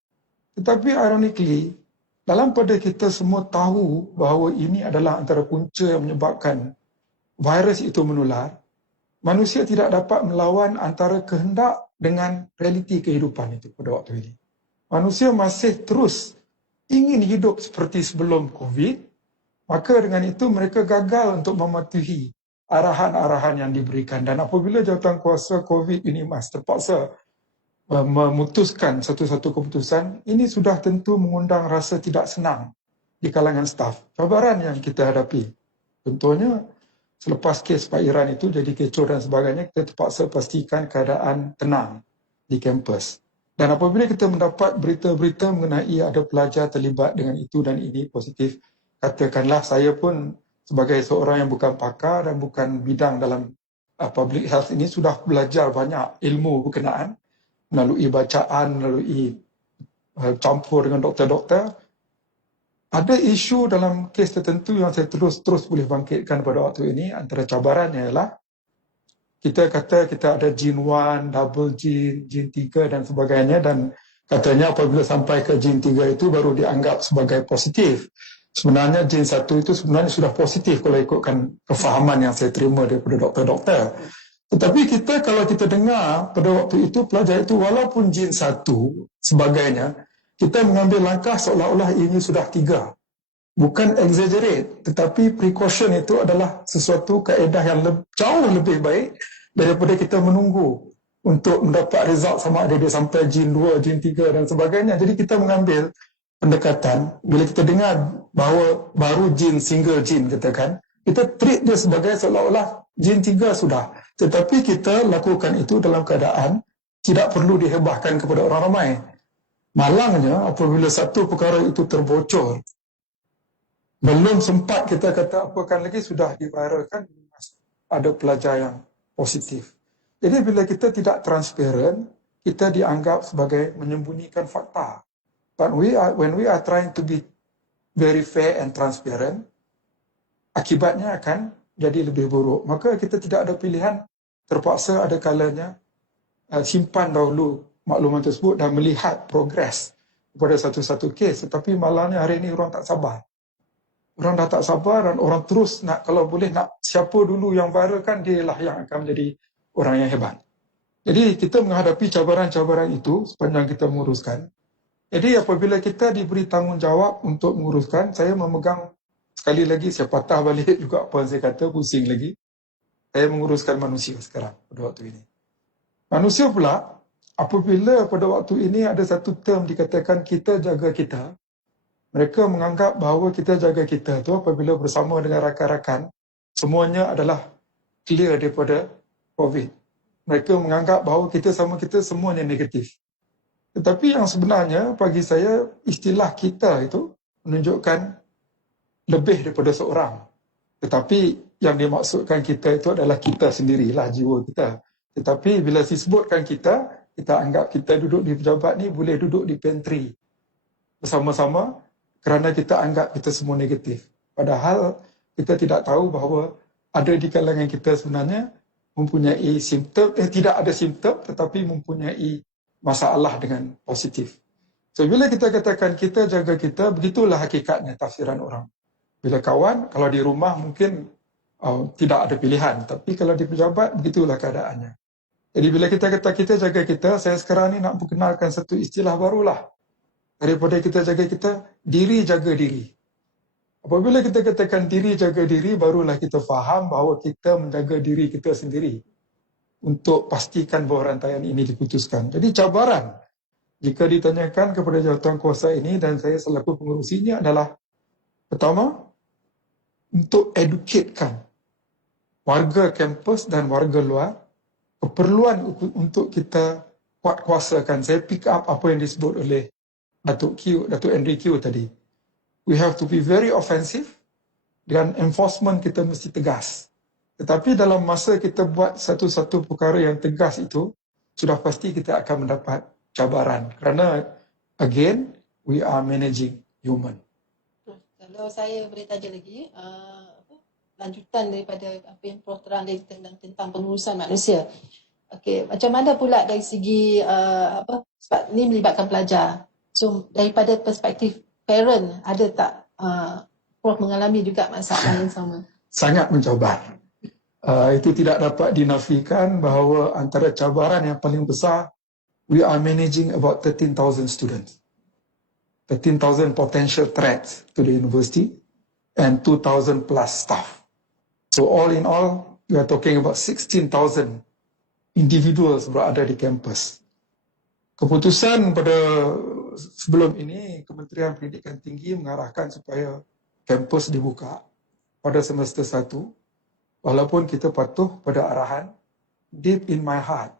Tetapi ironically, dalam pada kita semua tahu bahawa ini adalah antara punca yang menyebabkan virus itu menular, manusia tidak dapat melawan antara kehendak dengan realiti kehidupan itu pada waktu ini. Manusia masih terus ingin hidup seperti sebelum COVID, maka dengan itu mereka gagal untuk mematuhi arahan-arahan yang diberikan. Dan apabila jawatankuasa COVID ini terpaksa memutuskan satu-satu keputusan, ini sudah tentu mengundang rasa tidak senang di kalangan staf. Cabaran yang kita hadapi. Contohnya, selepas kes Pak Iran itu jadi kecoh dan sebagainya, kita terpaksa pastikan keadaan tenang di kampus. Dan apabila kita mendapat berita-berita mengenai ada pelajar terlibat dengan itu dan ini positif, katakanlah saya pun sebagai seorang yang bukan pakar dan bukan bidang dalam public health ini sudah belajar banyak ilmu berkenaan melalui bacaan, melalui campur dengan doktor-doktor. Ada isu dalam kes tertentu yang saya terus boleh bangkitkan pada waktu ini. Antara cabarannya ialah kita kata kita ada gene 1, double gene 3 dan sebagainya, dan katanya apabila sampai ke gene 3 itu baru dianggap sebagai positif. Sebenarnya gene 1 itu sebenarnya sudah positif kalau ikutkan kefahaman yang saya terima daripada doktor-doktor. Tetapi kalau kita dengar pada waktu itu pelajar itu walaupun gene 1 sebagainya, kita mengambil langkah seolah-olah ini sudah 3. Bukan exaggerate, tetapi precaution itu adalah sesuatu kaedah yang jauh lebih baik daripada kita menunggu untuk mendapat result sama ada dia sampai gene 2, gene 3 dan sebagainya. Jadi kita mengambil pendekatan, bila kita dengar bahawa baru gene, single gene katakan, kita treat dia sebagai seolah-olah gene 3 sudah. Tetapi kita lakukan itu dalam keadaan tidak perlu dihebahkan kepada orang ramai. Malangnya apabila satu perkara itu terbocor, belum sempat kita kata apakan lagi sudah diviralkan, ada pelajar yang positif. Jadi bila kita tidak transparent, kita dianggap sebagai menyembunyikan fakta. But when we are trying to be very fair and transparent, akibatnya akan jadi lebih buruk. Maka kita tidak ada pilihan, terpaksa ada kalanya simpan dahulu makluman tersebut dan melihat progres kepada satu-satu kes. Tetapi malangnya hari ini orang tak sabar. Orang dah tak sabar dan orang terus nak, kalau boleh nak siapa dulu yang viralkan, dialah yang akan menjadi orang yang hebat. Jadi kita menghadapi cabaran-cabaran itu sepanjang kita menguruskan. Jadi apabila kita diberi tanggungjawab untuk menguruskan, saya memegang, sekali lagi saya patah balik juga apa yang saya kata, pusing lagi. Saya menguruskan manusia sekarang pada waktu ini. Manusia pula, apabila pada waktu ini ada satu term dikatakan kita jaga kita, mereka menganggap bahawa kita jaga kita tu apabila bersama dengan rakan-rakan, semuanya adalah clear daripada COVID. Mereka menganggap bahawa kita sama kita semuanya negatif. Tetapi yang sebenarnya bagi saya, istilah kita itu menunjukkan lebih daripada seorang. Tetapi yang dimaksudkan kita itu adalah kita sendirilah, jiwa kita. Tetapi bila disebutkan kita anggap kita duduk di pejabat ni boleh duduk di pantry bersama-sama kerana kita anggap kita semua negatif. Padahal kita tidak tahu bahawa ada di kalangan kita sebenarnya mempunyai simptom, tidak ada simptom tetapi mempunyai masalah dengan positif. So bila kita katakan kita jaga kita, begitulah hakikatnya tafsiran orang. Bila kawan, kalau di rumah mungkin tidak ada pilihan, tapi kalau di pejabat begitulah keadaannya. Jadi bila kita kata kita jaga kita, saya sekarang ni nak perkenalkan satu istilah barulah. Daripada kita jaga kita, diri jaga diri. Apabila kita katakan diri jaga diri, barulah kita faham bahawa kita menjaga diri kita sendiri untuk pastikan bahawa rantaian ini diputuskan. Jadi cabaran jika ditanyakan kepada jawatankuasa ini dan saya selaku pengurusinya adalah pertama, untuk educatekan warga kampus dan warga luar keperluan untuk kita kuasakan. Saya pick up apa yang disebut oleh Datuk Henry Q tadi. We have to be very offensive dan enforcement kita mesti tegas. Tetapi dalam masa kita buat satu-satu perkara yang tegas itu, sudah pasti kita akan mendapat cabaran. Kerana, again, we are managing human. Kalau saya boleh tanya lagi, lanjutan daripada apa yang Prof terang tentang pengurusan manusia. Okey, macam mana pula dari segi sebab ni melibatkan pelajar. So daripada perspektif parent, ada tak Prof mengalami juga masalah yang sama? Sangat mencabar. Itu tidak dapat dinafikan bahawa antara cabaran yang paling besar, we are managing about 13,000 students. 13,000 potential threats to the university and 2,000 plus staff. So all in all, we are talking about 16,000 individuals berada di kampus. Keputusan pada sebelum ini, Kementerian Pendidikan Tinggi mengarahkan supaya kampus dibuka pada semester 1, walaupun kita patuh pada arahan. Deep in my heart,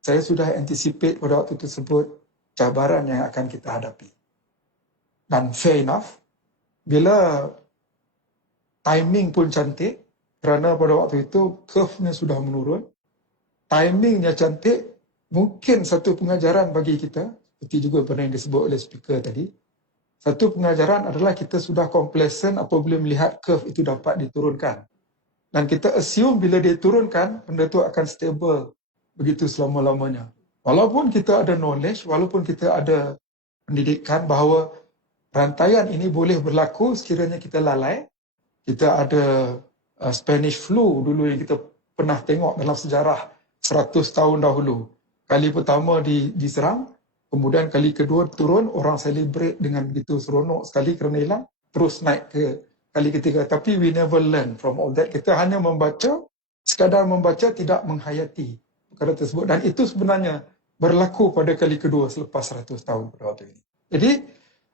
saya sudah anticipate pada waktu tersebut cabaran yang akan kita hadapi. Dan fair enough, bila timing pun cantik, kerana pada waktu itu curve-nya sudah menurun, timingnya cantik, mungkin satu pengajaran bagi kita, seperti juga pernah yang disebut oleh speaker tadi, satu pengajaran adalah kita sudah complacent apabila melihat curve itu dapat diturunkan. Dan kita assume bila dia turunkan, benda itu akan stable begitu selama-lamanya. Walaupun kita ada knowledge, walaupun kita ada pendidikan bahawa rantaian ini boleh berlaku sekiranya kita lalai. Kita ada Spanish flu dulu yang kita pernah tengok dalam sejarah 100 tahun dahulu. Kali pertama diserang, kemudian kali kedua turun, orang celebrate dengan begitu seronok sekali kerana hilang, terus naik ke kali ketiga. Tapi we never learn from all that. Kita hanya membaca, sekadar membaca, tidak menghayati perkara tersebut. Dan itu sebenarnya berlaku pada kali kedua selepas 100 tahun pada waktu ini. Jadi,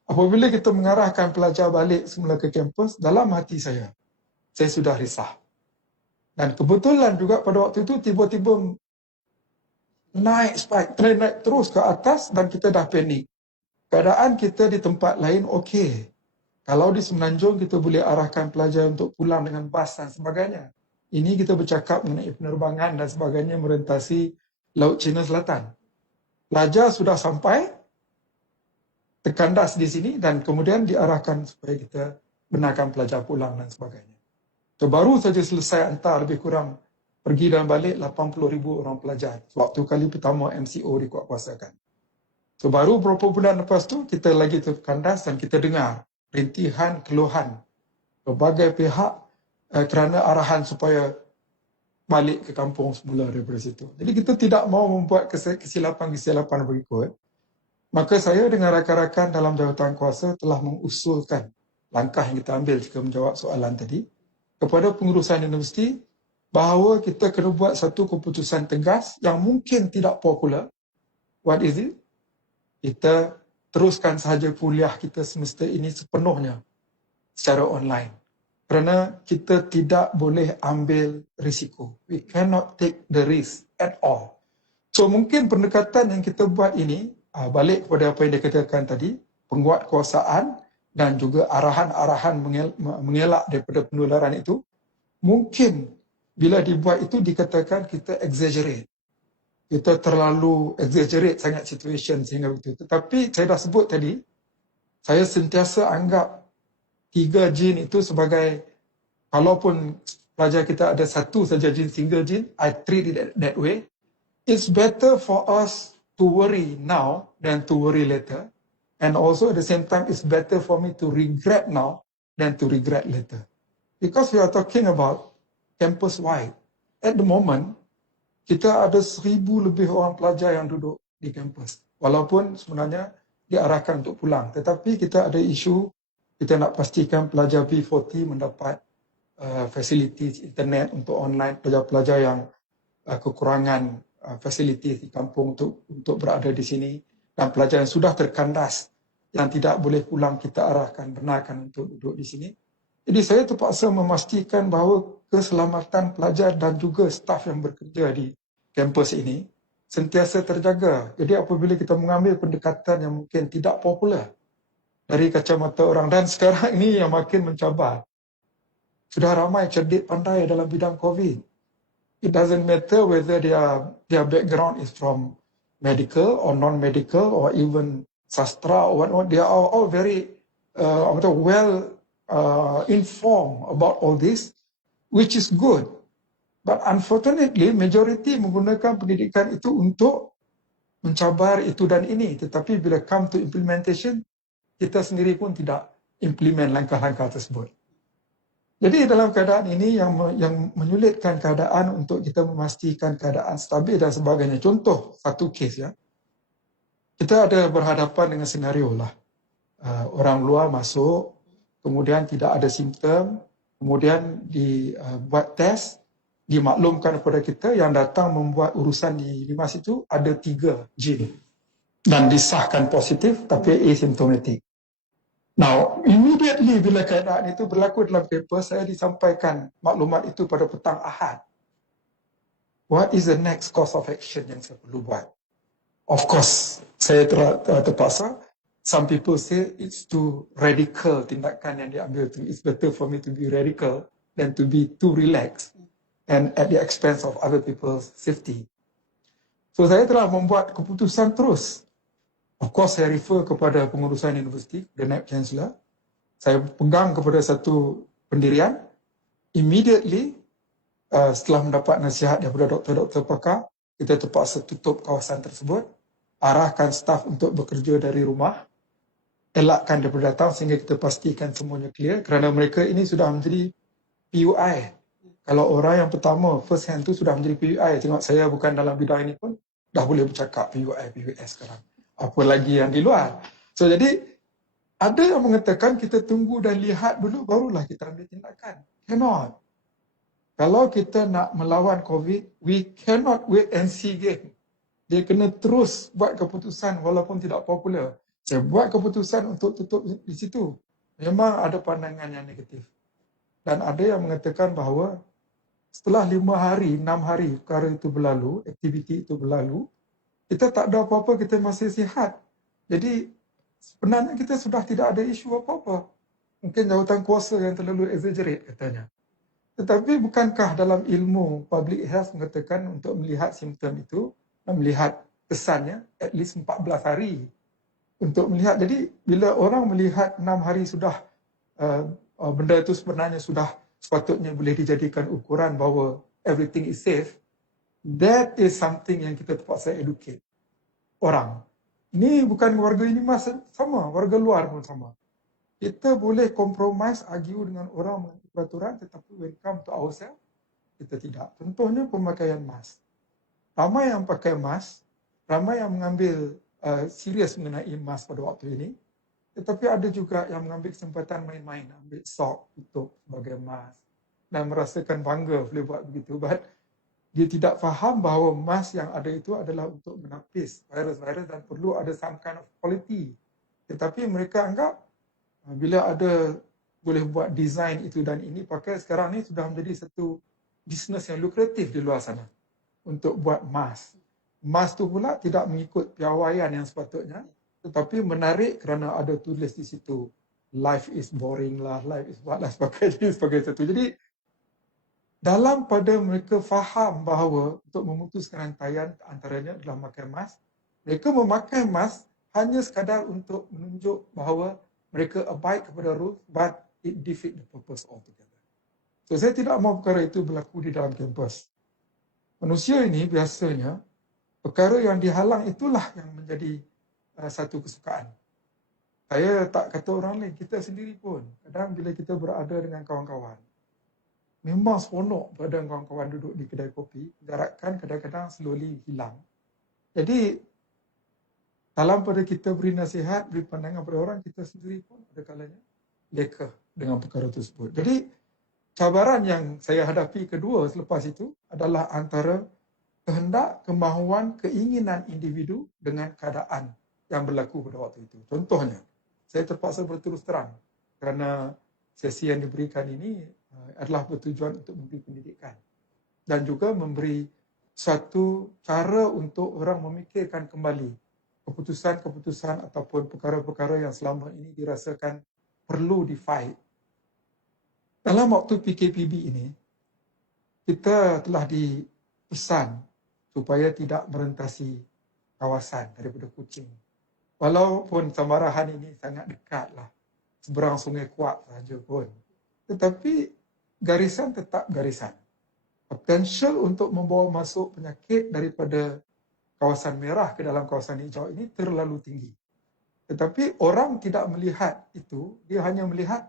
apabila kita mengarahkan pelajar balik semula ke kampus, dalam hati saya sudah risau. Dan kebetulan juga pada waktu itu tiba-tiba naik spike, naik terus ke atas dan kita dah panik. Keadaan kita di tempat lain okey. Kalau di Semenanjung kita boleh arahkan pelajar untuk pulang dengan bas dan sebagainya. Ini kita bercakap mengenai penerbangan dan sebagainya merentasi Laut Cina Selatan. Pelajar sudah sampai, terkandas di sini dan kemudian diarahkan supaya kita benarkan pelajar pulang dan sebagainya. So, baru saja selesai hantar lebih kurang pergi dan balik 80,000 orang pelajar. Waktu kali pertama MCO dikuatkuasakan. So, baru beberapa bulan lepas tu kita lagi terkandas dan kita dengar rintihan, keluhan berbagai pihak kerana arahan supaya balik ke kampung semula daripada situ. Jadi kita tidak mau membuat kesilapan-kesilapan berikut. Maka saya dengan rakan-rakan dalam jawatan kuasa telah mengusulkan langkah yang kita ambil jika menjawab soalan tadi kepada pengurusan universiti bahawa kita kena buat satu keputusan tegas yang mungkin tidak popular. What is it? Kita teruskan sahaja kuliah kita semester ini sepenuhnya secara online. Kerana kita tidak boleh ambil risiko. We cannot take the risk at all. So mungkin pendekatan yang kita buat ini, balik kepada apa yang dikatakan tadi, penguatkuasaan dan juga arahan-arahan mengelak daripada penularan itu, mungkin bila dibuat itu dikatakan kita exaggerate. Kita terlalu exaggerate sangat situation sehingga begitu. Tetapi saya dah sebut tadi, saya sentiasa anggap 3 jin itu sebagai, walaupun pelajar kita ada satu saja jin, single jin, I treat it that way. It's better for us to worry now than to worry later. And also at the same time, it's better for me to regret now than to regret later. Because we are talking about campus-wide. At the moment, kita ada 1,000 lebih orang pelajar yang duduk di kampus. Walaupun sebenarnya diarahkan untuk pulang. Tetapi kita ada isu, kita nak pastikan pelajar P40 mendapat fasilitas internet untuk online, pelajar-pelajar yang kekurangan fasilitas di kampung untuk berada di sini. Dan pelajar yang sudah terkandas, yang tidak boleh pulang, kita arahkan, benarkan untuk duduk di sini. Jadi saya terpaksa memastikan bahawa keselamatan pelajar dan juga staf yang bekerja di kampus ini sentiasa terjaga. Jadi apabila kita mengambil pendekatan yang mungkin tidak popular dari kacamata orang, dan sekarang ini yang makin mencabar, sudah ramai cerdik pandai dalam bidang COVID. It doesn't matter whether their background is from medical or non-medical or even sastra or whatnot. They are all very well informed about all this, which is good. But unfortunately, majority menggunakan pendidikan itu untuk mencabar itu dan ini. Tetapi bila come to implementation, kita sendiri pun tidak implement langkah-langkah tersebut. Jadi dalam keadaan ini yang menyulitkan keadaan untuk kita memastikan keadaan stabil dan sebagainya. Contoh satu kes ya, kita ada berhadapan dengan senario lah. Orang luar masuk, kemudian tidak ada simptom, kemudian dibuat tes, dimaklumkan kepada kita yang datang membuat urusan di LIMAS itu ada 3 jin dan disahkan positif tapi asymptomatic. Now, immediately bila keadaan itu berlaku dalam paper, saya disampaikan maklumat itu pada petang Ahad. What is the next course of action yang saya perlu buat? Of course, saya terpaksa. Some people say it's too radical tindakan yang diambil tu. It's better for me to be radical than to be too relaxed and at the expense of other people's safety. So saya telah membuat keputusan terus. Of course, saya refer kepada pengurusan universiti, the Naib Chancellor. Saya pegang kepada satu pendirian. Immediately, setelah mendapat nasihat daripada doktor-doktor pakar, kita terpaksa tutup kawasan tersebut, arahkan staf untuk bekerja dari rumah, elakkan daripada datang sehingga kita pastikan semuanya clear, kerana mereka ini sudah menjadi PUI. Kalau orang yang pertama, first hand tu sudah menjadi PUI, tengok saya bukan dalam bidang ini pun, dah boleh bercakap PUI, PUS sekarang. Apa lagi yang di luar. So jadi, ada yang mengatakan kita tunggu dan lihat dulu, barulah kita ambil tindakan. Cannot. Kalau kita nak melawan COVID, we cannot wait and see game. Dia kena terus buat keputusan walaupun tidak popular. Saya buat keputusan untuk tutup di situ. Memang ada pandangan yang negatif. Dan ada yang mengatakan bahawa setelah 5 hari, 6 hari perkara itu berlalu, aktiviti itu berlalu, kita tak ada apa-apa, kita masih sihat. Jadi sebenarnya kita sudah tidak ada isu apa-apa. Mungkin jawatan kuasa yang terlalu exaggerate katanya. Tetapi bukankah dalam ilmu public health mengatakan untuk melihat simptom itu, melihat kesannya at least 14 hari untuk melihat. Jadi bila orang melihat 6 hari sudah, benda itu sebenarnya sudah sepatutnya boleh dijadikan ukuran bahawa everything is safe, that is something yang kita terpaksa educate orang. Ini bukan warga ini sama, warga luar pun sama. Kita boleh compromise, argue dengan orang mengenai peraturan, tetapi when come to ourselves, kita tidak. Contohnya pemakaian mask. Ramai yang pakai mask, ramai yang mengambil serius mengenai mask pada waktu ini, tetapi ada juga yang mengambil kesempatan main-main, ambil sok, tutup sebagai mask dan merasakan bangga boleh buat begitu. But dia tidak faham bahawa mask yang ada itu adalah untuk menapis virus-virus dan perlu ada some kind of quality. Tetapi mereka anggap bila ada boleh buat design itu dan ini pakai, sekarang ni sudah menjadi satu bisnes yang lukratif di luar sana untuk buat mask. Mask tu pula tidak mengikut piawaian yang sepatutnya, tetapi menarik kerana ada tulis di situ life is boring lah, life is what lah, sebagai satu. Jadi dalam pada mereka faham bahawa untuk memutuskan rantaian antaranya adalah memakai mask, mereka memakai mask hanya sekadar untuk menunjuk bahawa mereka abide kepada rules, but it defeat the purpose altogether. So saya tidak mahu perkara itu berlaku di dalam kampus. Manusia ini biasanya, perkara yang dihalang itulah yang menjadi satu kesukaan. Saya tak kata orang lain, kita sendiri pun. Kadang bila kita berada dengan kawan-kawan, memang seronok pada kawan-kawan duduk di kedai kopi, jarakan kadang-kadang slowly hilang. Jadi, dalam pada kita beri nasihat, beri pandangan pada orang, kita sendiri pun ada kalanya leka dengan perkara tersebut. Jadi, cabaran yang saya hadapi kedua selepas itu adalah antara kehendak, kemahuan, keinginan individu dengan keadaan yang berlaku pada waktu itu. Contohnya, saya terpaksa berterus terang kerana sesi yang diberikan ini adalah bertujuan untuk memberi pendidikan dan juga memberi suatu cara untuk orang memikirkan kembali keputusan-keputusan ataupun perkara-perkara yang selama ini dirasakan perlu di-fight. Dalam waktu PKPB ini, kita telah dipesan supaya tidak merentasi kawasan daripada Kuching. Walaupun Samarahan ini sangat dekatlah, seberang Sungai Kuak sahaja pun. Tetapi garisan tetap garisan. Potential untuk membawa masuk penyakit daripada kawasan merah ke dalam kawasan hijau ini terlalu tinggi. Tetapi orang tidak melihat itu, dia hanya melihat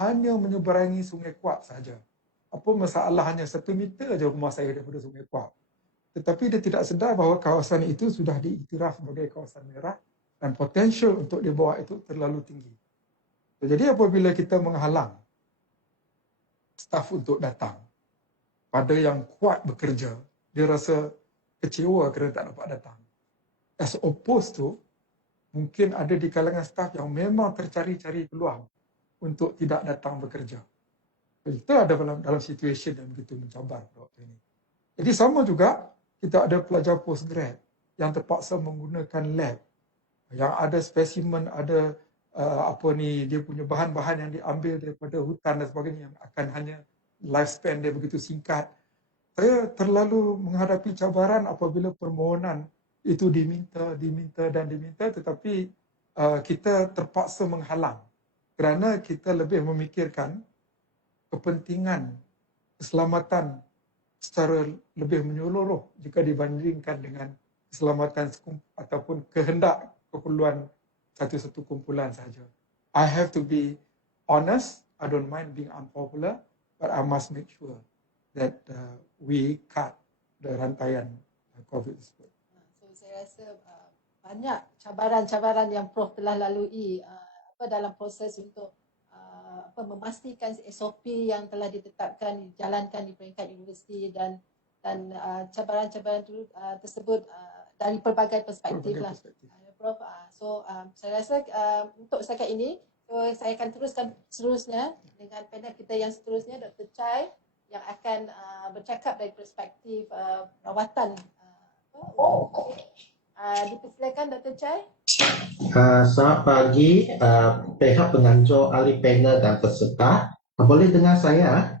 hanya menyeberangi Sungai Kuap saja. Apa masalah hanya 1 meter saja rumah saya daripada Sungai Kuap. Tetapi dia tidak sedar bahawa kawasan itu sudah diiktiraf sebagai kawasan merah dan potensial untuk dibawa itu terlalu tinggi. Jadi apabila kita menghalang staf untuk datang pada yang kuat bekerja, dia rasa kecewa kerana tak dapat datang. As opposed to, mungkin ada di kalangan staf yang memang tercari-cari peluang untuk tidak datang bekerja. Kita ada dalam situasi yang begitu mencabar pada waktu ini. Jadi sama juga, kita ada pelajar postgrad yang terpaksa menggunakan lab, yang ada spesimen, ada dia punya bahan-bahan yang diambil daripada hutan dan sebagainya yang akan hanya lifespan dia begitu singkat. Saya terlalu menghadapi cabaran apabila permohonan itu diminta, tetapi kita terpaksa menghalang kerana kita lebih memikirkan kepentingan keselamatan secara lebih menyeluruh jika dibandingkan dengan keselamatan ataupun kehendak keperluan satu-satu kumpulan sahaja. I have to be honest. I don't mind being unpopular, but I must make sure that we cut the rantaian COVID tersebut. So saya rasa banyak cabaran-cabaran yang Prof telah lalui dalam proses untuk memastikan SOP yang telah ditetapkan, dijalankan di peringkat universiti dan cabaran-cabaran tersebut dari pelbagai perspektif lah. Prof. So saya rasa untuk setakat ini, saya akan teruskan seterusnya dengan panel kita yang seterusnya, Dr. Chai, yang akan bercakap dari perspektif rawatan. Dipersilakan Dr. Chai. Selamat pagi pihak penganjur, ahli panel dan peserta. Boleh dengar saya?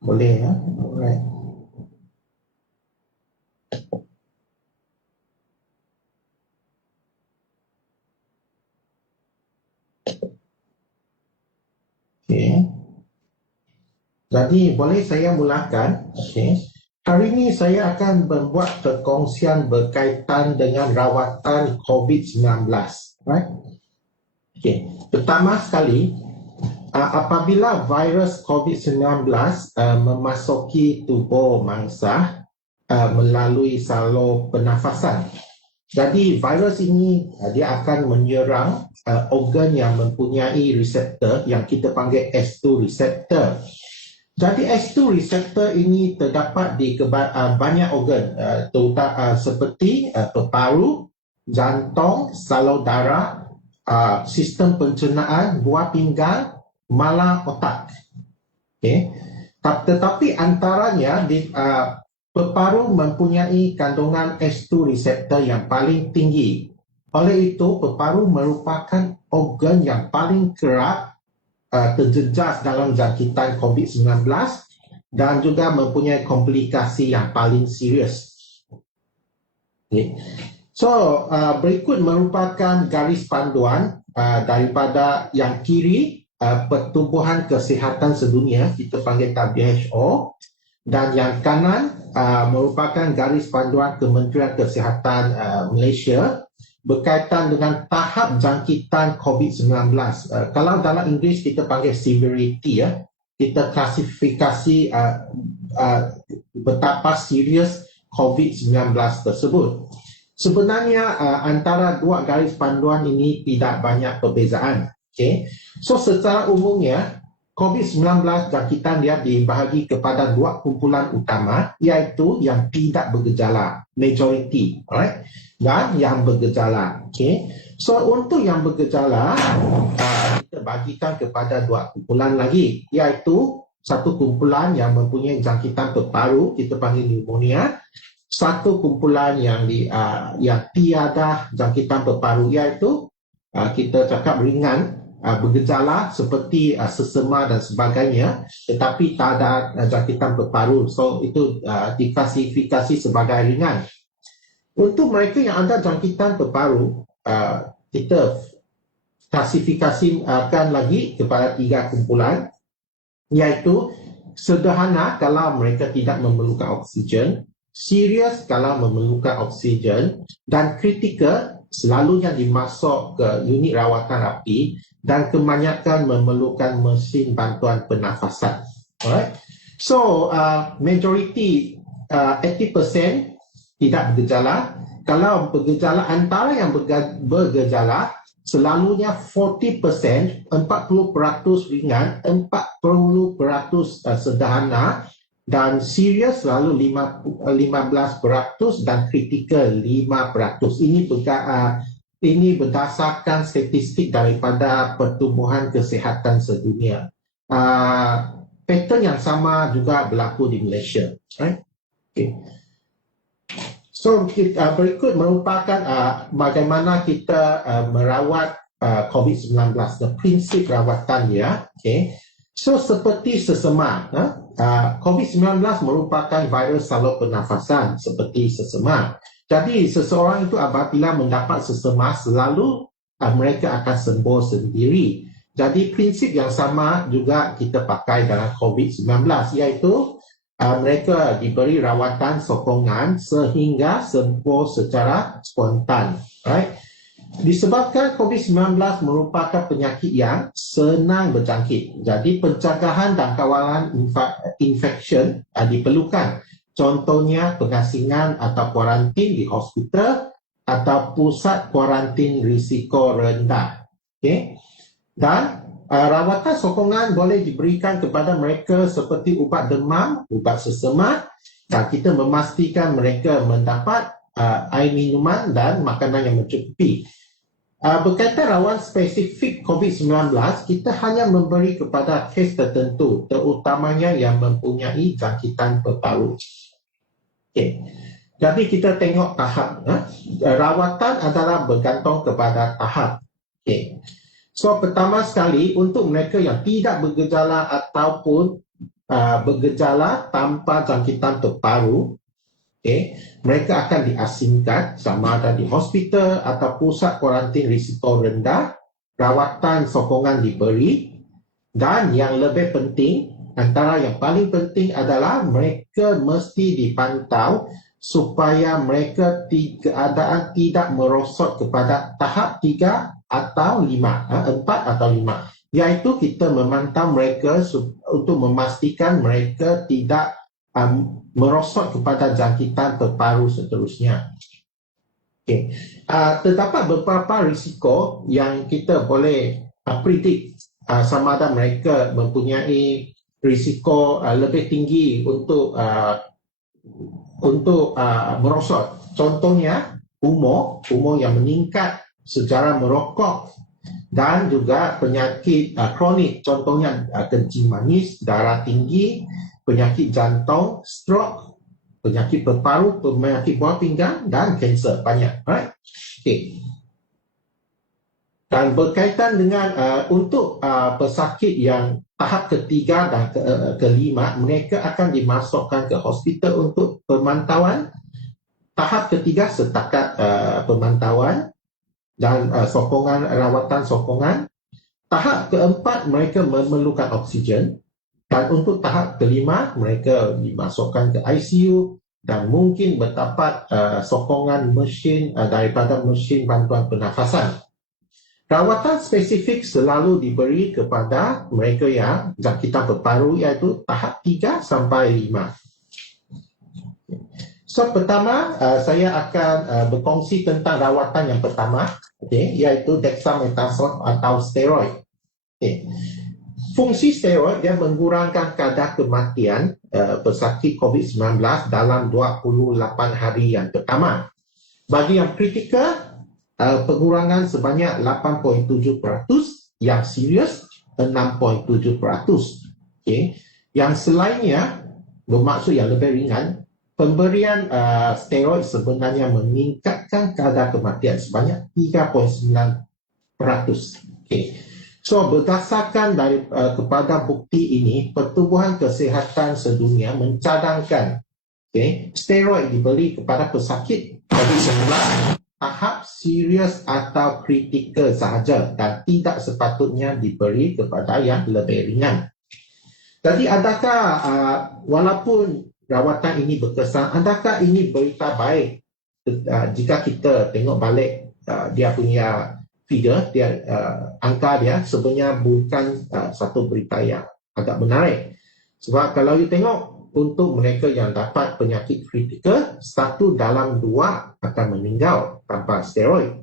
Boleh ya? Alright. Okay. Jadi boleh saya mulakan? Okay. Hari ini saya akan membuat perkongsian berkaitan dengan rawatan COVID-19. Right? Okay. Pertama sekali, apabila virus COVID-19 memasuki tubuh mangsa melalui salur pernafasan. Jadi virus ini dia akan menyerang organ yang mempunyai reseptor yang kita panggil S2 receptor. Jadi S2 receptor ini terdapat di banyak organ terutama seperti paru, jantung, salur darah, sistem pencernaan, buah pinggang, malah otak. Okay. Tetapi antaranya paru mempunyai kandungan S2 receptor yang paling tinggi. Oleh itu, paru merupakan organ yang paling kerap terjejas dalam jangkitan COVID-19 dan juga mempunyai komplikasi yang paling serius. Okay. So, berikut merupakan garis panduan daripada yang kiri, Pertubuhan Kesihatan Sedunia, kita panggil WHO, dan yang kanan merupakan garis panduan Kementerian Kesihatan Malaysia berkaitan dengan tahap jangkitan COVID-19. Kalau dalam Inggeris kita panggil severity, kita klasifikasi betapa serius COVID-19 tersebut. Sebenarnya antara dua garis panduan ini tidak banyak perbezaan. Okay. So secara umumnya COVID-19 jangkitan dia dibahagi kepada dua kumpulan utama, iaitu yang tidak bergejala, majority, alright, dan yang bergejala. Okay. So untuk yang bergejala, kita bagikan kepada dua kumpulan lagi, iaitu satu kumpulan yang mempunyai jangkitan paru, kita panggil pneumonia, satu kumpulan yang tiada jangkitan paru, iaitu kita cakap ringan, bergejala seperti sesema dan sebagainya, tetapi tak ada jangkitan paru. So itu diklasifikasi sebagai ringan. Untuk mereka yang ada jangkitan paru, kita klasifikasikan lagi kepada tiga kumpulan, iaitu sederhana kalau mereka tidak memerlukan oksigen, serius kalau memerlukan oksigen, dan kritikal selalunya dimasuk ke unit rawatan rapi dan kebanyakan memerlukan mesin bantuan pernafasan. Alright. So, majority 80% tidak bergejala. Kalau bergejala, antara yang bergejala, selalunya 40%, 40% ringan, 40% sederhana, dan serius selalu 15% dan kritikal 5%. Ini berdasarkan statistik daripada Pertubuhan Kesihatan Sedunia. Pattern yang sama juga berlaku di Malaysia. Right? Okay. So berikut merupakan bagaimana kita merawat COVID-19, prinsip rawatan dia. Okay. So seperti sesema, COVID-19 merupakan virus saluran pernafasan seperti sesema. Jadi seseorang itu apabila mendapat sesema selalu mereka akan sembuh sendiri. Jadi prinsip yang sama juga kita pakai dalam COVID-19, iaitu mereka diberi rawatan sokongan sehingga sembuh secara spontan. Right? Disebabkan COVID-19 merupakan penyakit yang senang berjangkit. Jadi pencegahan dan kawalan infection diperlukan. Contohnya pengasingan atau kuarantin di hospital atau pusat kuarantin risiko rendah. Okay? Dan rawatan sokongan boleh diberikan kepada mereka seperti ubat demam, ubat sesema, dan kita memastikan mereka mendapat air minuman dan makanan yang mencukupi. Berkaitan rawatan spesifik COVID-19, kita hanya memberi kepada kes tertentu, terutamanya yang mempunyai jangkitan paru. Okay. Jadi kita tengok tahap. Rawatan adalah bergantung kepada tahap. Okay. So pertama sekali, untuk mereka yang tidak bergejala ataupun bergejala tanpa jangkitan paru, okay, mereka akan diasingkan sama ada di hospital atau pusat kuarantin risiko rendah, rawatan sokongan diberi, dan yang lebih penting, antara yang paling penting adalah mereka mesti dipantau supaya mereka keadaan tidak merosot kepada tahap 3 atau 5, 4 atau 5. Iaitu kita memantau mereka untuk memastikan mereka tidak merosot kepada jangkitan paru seterusnya. Okay. Terdapat beberapa risiko yang kita boleh predict sama ada mereka mempunyai risiko lebih tinggi untuk merosot. Contohnya umur yang meningkat secara merokok dan juga penyakit kronik, contohnya kencing manis, darah tinggi, penyakit jantung, stroke, penyakit paru, penyakit buah pinggang dan kanser banyak. Right? Okay. Dan berkaitan dengan untuk pesakit yang tahap ketiga dan kelima, mereka akan dimasukkan ke hospital untuk pemantauan. Tahap ketiga setakat pemantauan dan rawatan sokongan. Tahap keempat mereka memerlukan oksigen, dan untuk tahap kelima mereka dimasukkan ke ICU dan mungkin mendapat sokongan mesin daripada mesin bantuan pernafasan. Rawatan spesifik selalu diberi kepada mereka yang jangkitan paru, iaitu tahap 3 sampai 5. So pertama saya akan berkongsi tentang rawatan yang pertama, okay, iaitu dexamethasone atau steroid. Okay. Fungsi steroid dia mengurangkan kadar kematian pesakit COVID-19 dalam 28 hari yang pertama. Bagi yang kritikal, pengurangan sebanyak 8.7%, yang serius 6.7%. Okay. Yang selainnya bermaksud yang lebih ringan, pemberian steroid sebenarnya meningkatkan kadar kematian sebanyak 3.9%. Okay. So berdasarkan kepada bukti ini, Pertubuhan Kesihatan Sedunia mencadangkan steroid diberi kepada pesakit COVID-19 tahap serius atau kritikal sahaja dan tidak sepatutnya diberi kepada yang lebih ringan. Jadi adakah walaupun rawatan ini berkesan, adakah ini berita baik jika kita tengok balik dia punya figure, angka dia sebenarnya bukan satu berita yang agak menarik. Sebab kalau you tengok, untuk mereka yang dapat penyakit kritikal, 1 dalam 2 akan meninggal tanpa steroid.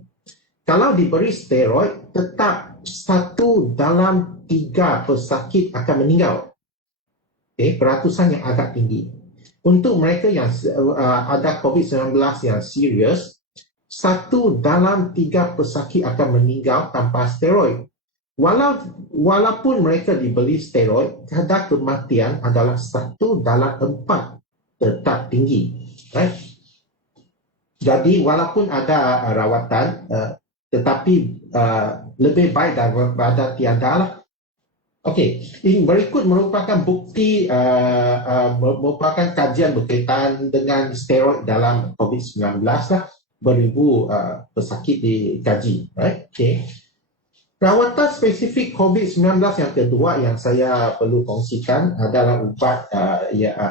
Kalau diberi steroid, tetap 1 dalam 3 pesakit akan meninggal. Peratusan yang agak tinggi. Untuk mereka yang ada COVID-19 yang serius, 1 dalam 3 pesakit akan meninggal tanpa steroid. Walaupun mereka diberi steroid, kadar kematian adalah 1 dalam 4 tetap tinggi. Right? Jadi walaupun ada rawatan, tetapi lebih baik daripada tiada lah. Okey, ini berikut merupakan bukti, merupakan kajian berkaitan dengan steroid dalam COVID-19 lah. Beribu pesakit dikaji. Right? Okay. Rawatan spesifik COVID-19 yang kedua yang saya perlu kongsikan adalah ubat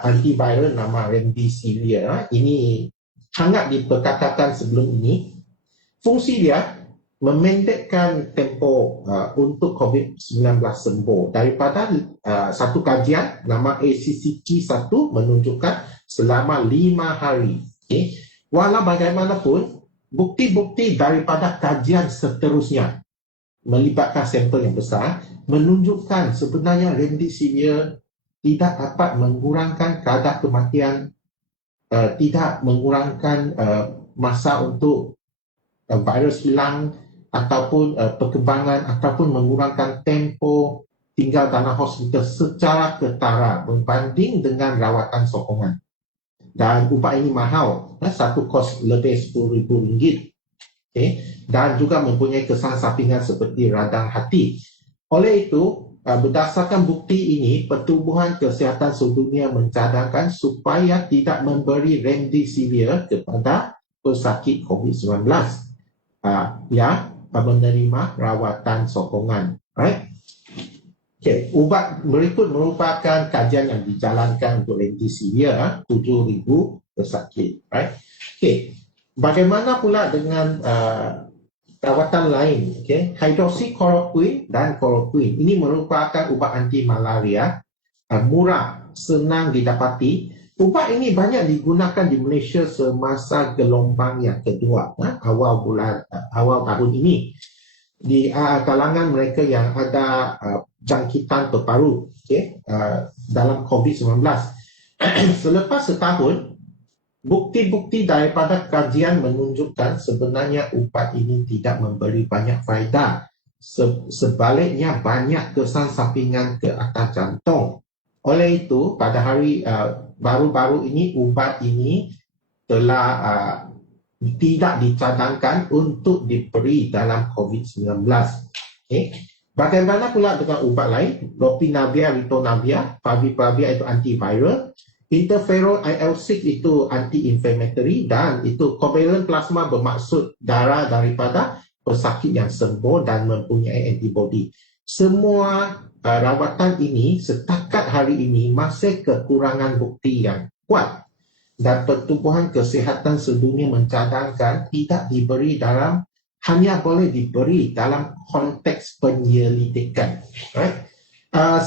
antiviral nama Remdesivir. Ini sangat diperkatakan sebelum ini. Fungsi dia memendekkan tempoh untuk COVID-19 sembuh. Daripada satu kajian nama ACCT1 menunjukkan selama 5 hari. Okay. Walau bagaimanapun, bukti-bukti daripada kajian seterusnya melibatkan sampel yang besar menunjukkan sebenarnya Remdesivir tidak dapat mengurangkan kadar kematian, tidak mengurangkan masa untuk virus hilang ataupun perkembangan ataupun mengurangkan tempoh tinggal dalam hospital secara ketara berbanding dengan rawatan sokongan. Dan ubat ini mahal, satu kos lebih RM10,000. Okay. Dan juga mempunyai kesan sampingan seperti radang hati. Oleh itu, berdasarkan bukti ini, Pertubuhan Kesihatan Sedunia mencadangkan supaya tidak memberi Remdesivir kepada pesakit COVID-19 yang menerima rawatan sokongan. Right? Okay. Ubat berikut merupakan kajian yang dijalankan untuk Remdesivir 7,000 pesakit. Right? Okay. Bagaimana pula dengan rawatan lain? Okay? Hydroxychloroquine dan chloroquine. Ini merupakan ubat anti malaria, murah, senang didapati. Ubat ini banyak digunakan di Malaysia semasa gelombang yang kedua, awal tahun ini. Di kalangan mereka yang ada jangkitan paru, okay? Dalam COVID-19. Selepas setahun, bukti-bukti daripada kajian menunjukkan sebenarnya ubat ini tidak memberi banyak faedah. Sebaliknya banyak kesan sampingan ke atas jantung. Oleh itu, pada hari baru-baru ini, ubat ini telah tidak dicadangkan untuk diberi dalam COVID-19. Okay. Bagaimana pula dengan ubat lain? Lopinavir, ritonavir, favipiravir itu antiviral. Interferon IL-6 itu anti-inflammatory dan itu covalent plasma bermaksud darah daripada pesakit yang sembuh dan mempunyai antibodi. Semua rawatan ini setakat hari ini masih kekurangan bukti yang kuat dan Pertubuhan Kesihatan Sedunia mencadangkan tidak diberi dalam, hanya boleh diberi dalam konteks penyelidikan. Right?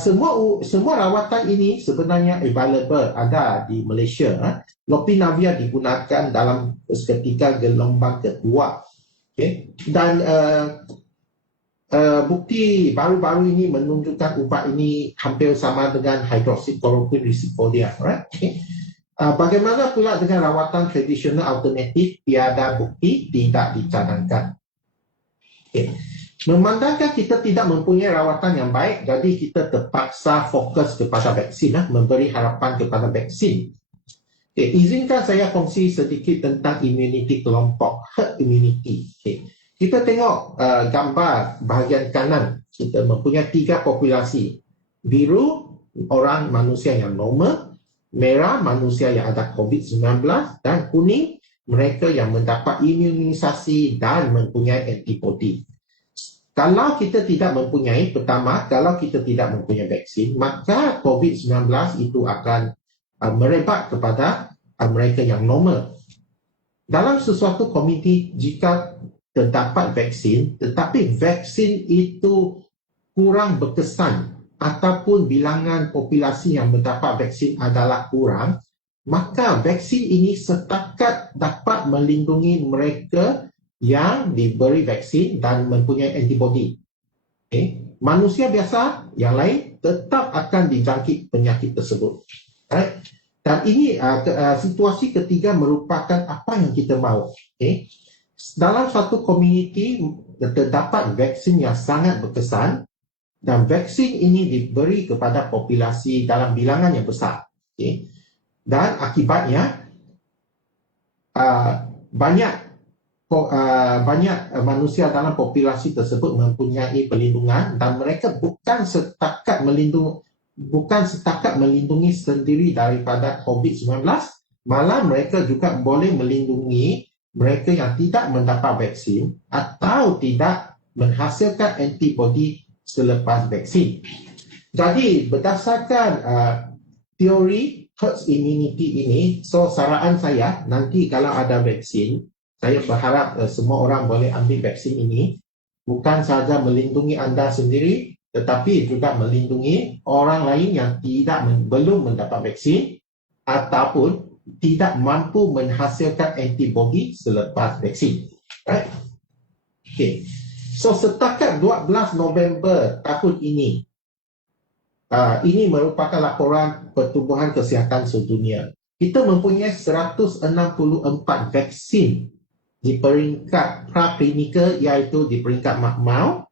Semua rawatan ini sebenarnya available, ada di Malaysia. Lopinavir digunakan dalam ketika gelombang kedua. Okay. Dan bukti baru-baru ini menunjukkan ubat ini hampir sama dengan hydroxychloroquine risiko dia. Right? Okay. Bagaimana pula dengan rawatan tradisional alternatif? Tiada bukti, tidak dicadangkan. Okay. Memandangkan kita tidak mempunyai rawatan yang baik, jadi kita terpaksa fokus kepada vaksin, memberi harapan kepada vaksin. Okay, izinkan saya kongsi sedikit tentang immunity kelompok, herd immunity. Okay. Kita tengok gambar bahagian kanan, kita mempunyai 3 populasi. Biru, orang manusia yang normal, merah, manusia yang ada COVID-19, dan kuning, mereka yang mendapat imunisasi dan mempunyai antibodi. Kalau kita tidak mempunyai, pertama, kalau kita tidak mempunyai vaksin, maka COVID-19 itu akan merebak kepada mereka yang normal. Dalam sesuatu komuniti, jika terdapat vaksin, tetapi vaksin itu kurang berkesan ataupun bilangan populasi yang mendapat vaksin adalah kurang, maka vaksin ini setakat dapat melindungi mereka yang diberi vaksin dan mempunyai antibodi. Manusia biasa yang lain tetap akan dijangkit penyakit tersebut. Right? Dan ini situasi ketiga merupakan apa yang kita mahu. Dalam satu komuniti terdapat vaksin yang sangat berkesan dan vaksin ini diberi kepada populasi dalam bilangan yang besar. Dan akibatnya banyak manusia dalam populasi tersebut mempunyai perlindungan dan mereka bukan setakat melindungi sendiri daripada COVID-19, malah mereka juga boleh melindungi mereka yang tidak mendapat vaksin atau tidak menghasilkan antibodi selepas vaksin. Jadi berdasarkan teori herd immunity ini, so saran saya nanti kalau ada vaksin, saya berharap semua orang boleh ambil vaksin ini, bukan sahaja melindungi anda sendiri, tetapi juga melindungi orang lain yang belum mendapat vaksin ataupun tidak mampu menghasilkan antibodi selepas vaksin. Right? Okay. So setakat 12 November tahun ini, ini merupakan laporan Pertubuhan Kesihatan Sedunia. Kita mempunyai 164 vaksin di peringkat praklinikal, iaitu di peringkat makmal,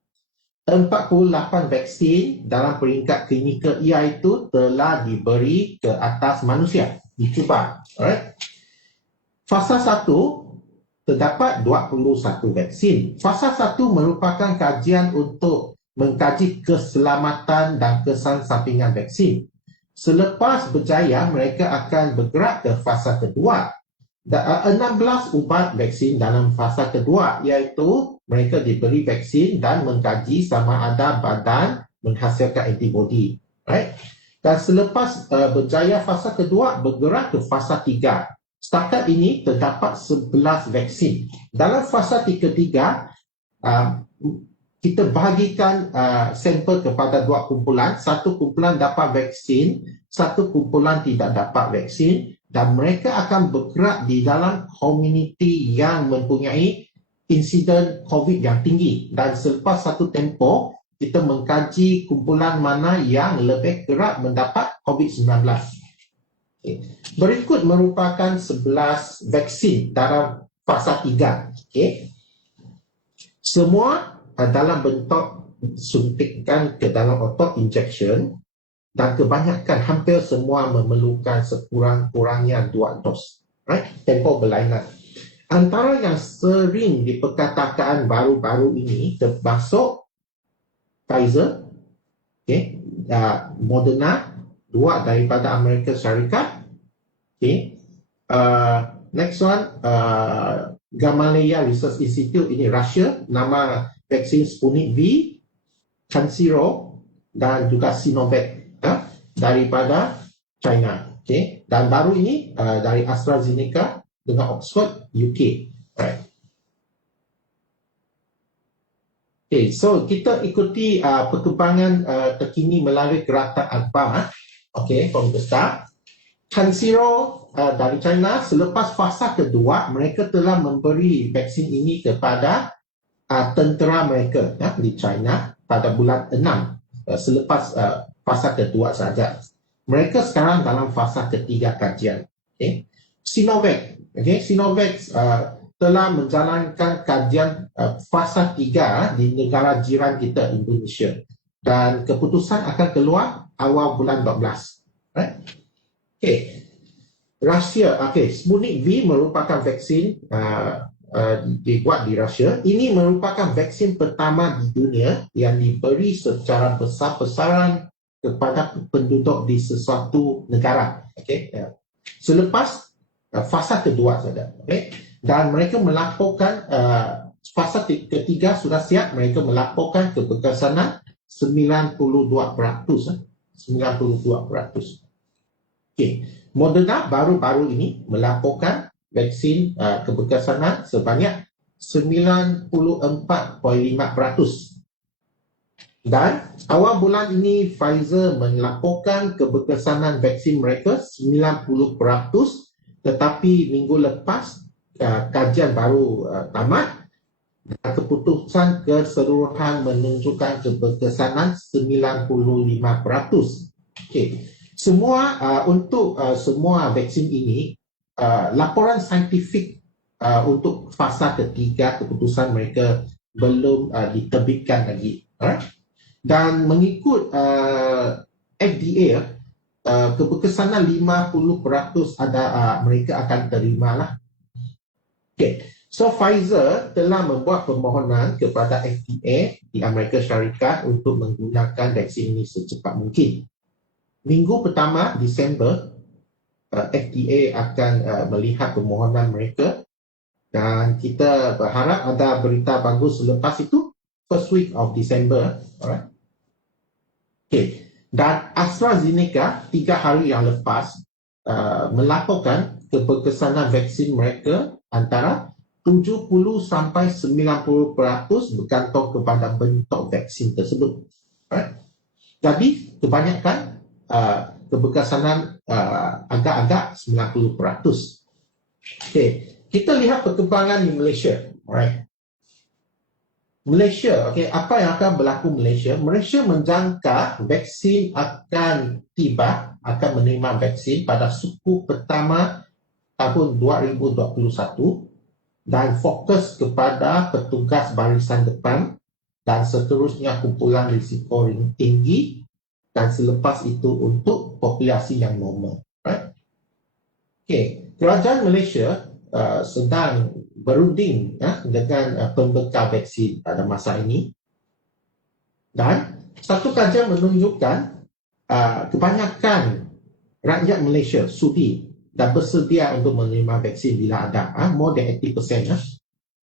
48 vaksin dalam peringkat klinikal, iaitu telah diberi ke atas manusia, dicuba. Alright. Fasa 1 terdapat 21 vaksin. Fasa 1 merupakan kajian untuk mengkaji keselamatan dan kesan sampingan vaksin. Selepas berjaya, mereka akan bergerak ke fasa kedua. 16 ubat vaksin dalam fasa kedua, iaitu mereka diberi vaksin dan mengkaji sama ada badan menghasilkan antibodi. Right? Dan selepas berjaya fasa kedua, bergerak ke fasa 3. Setakat ini terdapat 11 vaksin. Dalam fasa ketiga, kita bahagikan sampel kepada dua kumpulan. Satu kumpulan dapat vaksin, satu kumpulan tidak dapat vaksin, dan mereka akan bergerak di dalam komuniti yang mempunyai insiden COVID yang tinggi. Dan selepas satu tempoh, kita mengkaji kumpulan mana yang lebih kerap mendapat COVID-19. Berikut merupakan 11 vaksin dalam fasa 3. Semua dalam bentuk suntikan ke dalam otot injection, dan kebanyakan hampir semua memerlukan sekurang-kurangnya 2 dos. Right? Tempoh berlainan. Antara yang sering diperkatakan baru-baru ini termasuk Pfizer, Moderna, 2 daripada Amerika Syarikat. Next one, Gamaleya Research Institute, ini Russia, nama vaksin Sputnik V, CanSiro, dan juga Sinovac daripada China. Dan baru ini dari AstraZeneca dengan Oxford, UK. Right. So kita ikuti perkembangan terkini melalui gerakan akhbar. From the start. CanSiro dari China, selepas fasa kedua, mereka telah memberi vaksin ini kepada tentera mereka di China pada bulan 6 selepas fasa kedua saja. Mereka sekarang dalam fasa ketiga kajian. Sinovac, Sinovac telah menjalankan kajian fasa 3 di negara jiran kita, Indonesia, dan keputusan akan keluar awal bulan 12. Right? Rusia, Sputnik V merupakan vaksin dibuat di Rusia. Ini merupakan vaksin pertama di dunia yang diberi secara besar-besaran kepada penduduk di sesuatu negara. Selepas fasa kedua saja. Dan mereka melaporkan fasa ketiga sudah siap, mereka melaporkan keberkesanan 92%. 92%. Moderna baru-baru ini melaporkan vaksin keberkesanan sebanyak 94.5%. Dan awal bulan ini Pfizer melaporkan keberkesanan vaksin mereka 90%, tetapi minggu lepas kajian baru tamat dan keputusan keseluruhan menunjukkan keberkesanan 95%. Okey. Semua untuk semua vaksin ini laporan saintifik untuk fasa ketiga keputusan mereka belum diterbitkan lagi. Dan mengikut FDA, keberkesanan 50% mereka akan terimalah. Okay. So Pfizer telah membuat permohonan kepada FDA di Amerika Syarikat untuk menggunakan vaksin ini secepat mungkin. Minggu pertama Disember, FDA akan melihat permohonan mereka dan kita berharap ada berita bagus selepas itu, first week of December. Alright. Okay. Dan AstraZeneca 3 hari yang lepas melaporkan keberkesanan vaksin mereka antara 70 sampai 90% bergantung kepada bentuk vaksin tersebut. Alright. Jadi kebanyakan keberkesanan agak-agak 90%. Okay. Kita lihat perkembangan di Malaysia. Alright. Malaysia, okay, apa yang akan berlaku Malaysia? Malaysia menjangka vaksin akan tiba, akan menerima vaksin pada suku pertama tahun 2021 dan fokus kepada petugas barisan depan dan seterusnya kumpulan risiko tinggi dan selepas itu untuk populasi yang normal. Right? Okay. Kerajaan Malaysia sedang berunding dengan pembekal vaksin pada masa ini dan satu kajian menunjukkan kebanyakan rakyat Malaysia sudi dan bersedia untuk menerima vaksin bila ada more than 80%,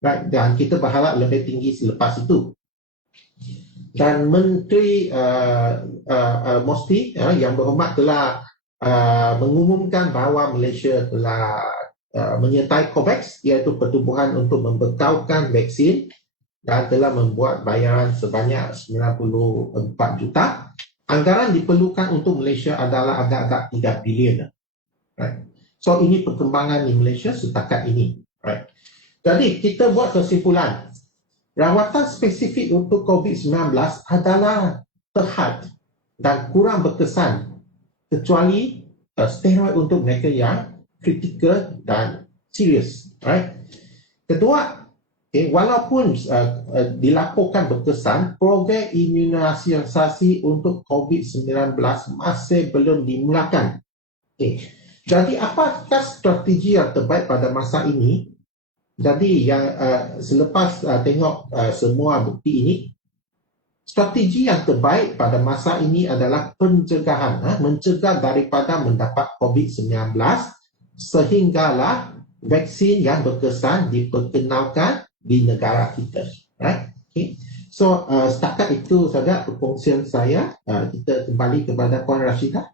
right? Dan kita berharap lebih tinggi selepas itu. Dan Menteri Mosty yang berhormat telah mengumumkan bahawa Malaysia telah menyertai COVAX, iaitu pertubuhan untuk membekalkan vaksin, dan telah membuat bayaran sebanyak 94 juta. Anggaran diperlukan untuk Malaysia adalah agak-agak 3 bilion. Right. So ini perkembangan di Malaysia setakat ini. Right. Jadi kita buat kesimpulan, rawatan spesifik untuk COVID-19 adalah terhad dan kurang berkesan kecuali steroid untuk mereka yang kritikal dan serius. Right? Kedua, walaupun dilaporkan berkesan, program imunisasi untuk COVID-19 masih belum dimulakan. Jadi apakah strategi yang terbaik pada masa ini? Jadi yang selepas tengok semua bukti ini, strategi yang terbaik pada masa ini adalah pencegahan, mencegah daripada mendapat COVID-19 sehinggalah vaksin yang berkesan diperkenalkan di negara kita. Right? Okay. So setakat itu saja perkongsian saya. Kita kembali kepada Puan Rashidah.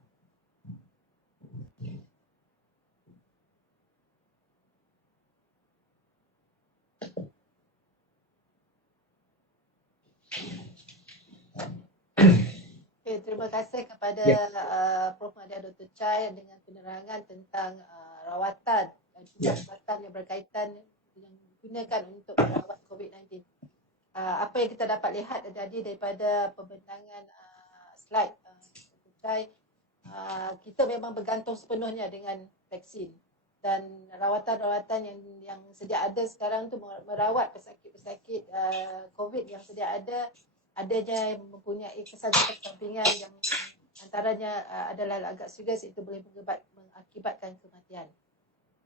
Okay, terima kasih kepada Prof. Madia Dr. Chai dengan penerangan tentang rawatan dan ubat-ubatan yang berkaitan yang digunakan untuk merawat COVID-19. Apa yang kita dapat lihat jadi daripada pembentangan slide Dr. Chai, kita memang bergantung sepenuhnya dengan vaksin dan rawatan-rawatan yang sedia ada sekarang tu merawat pesakit-pesakit COVID yang sedia ada, adanya mempunyai kesan sampingan yang antaranya adalah agak serius, itu boleh mengakibatkan kematian.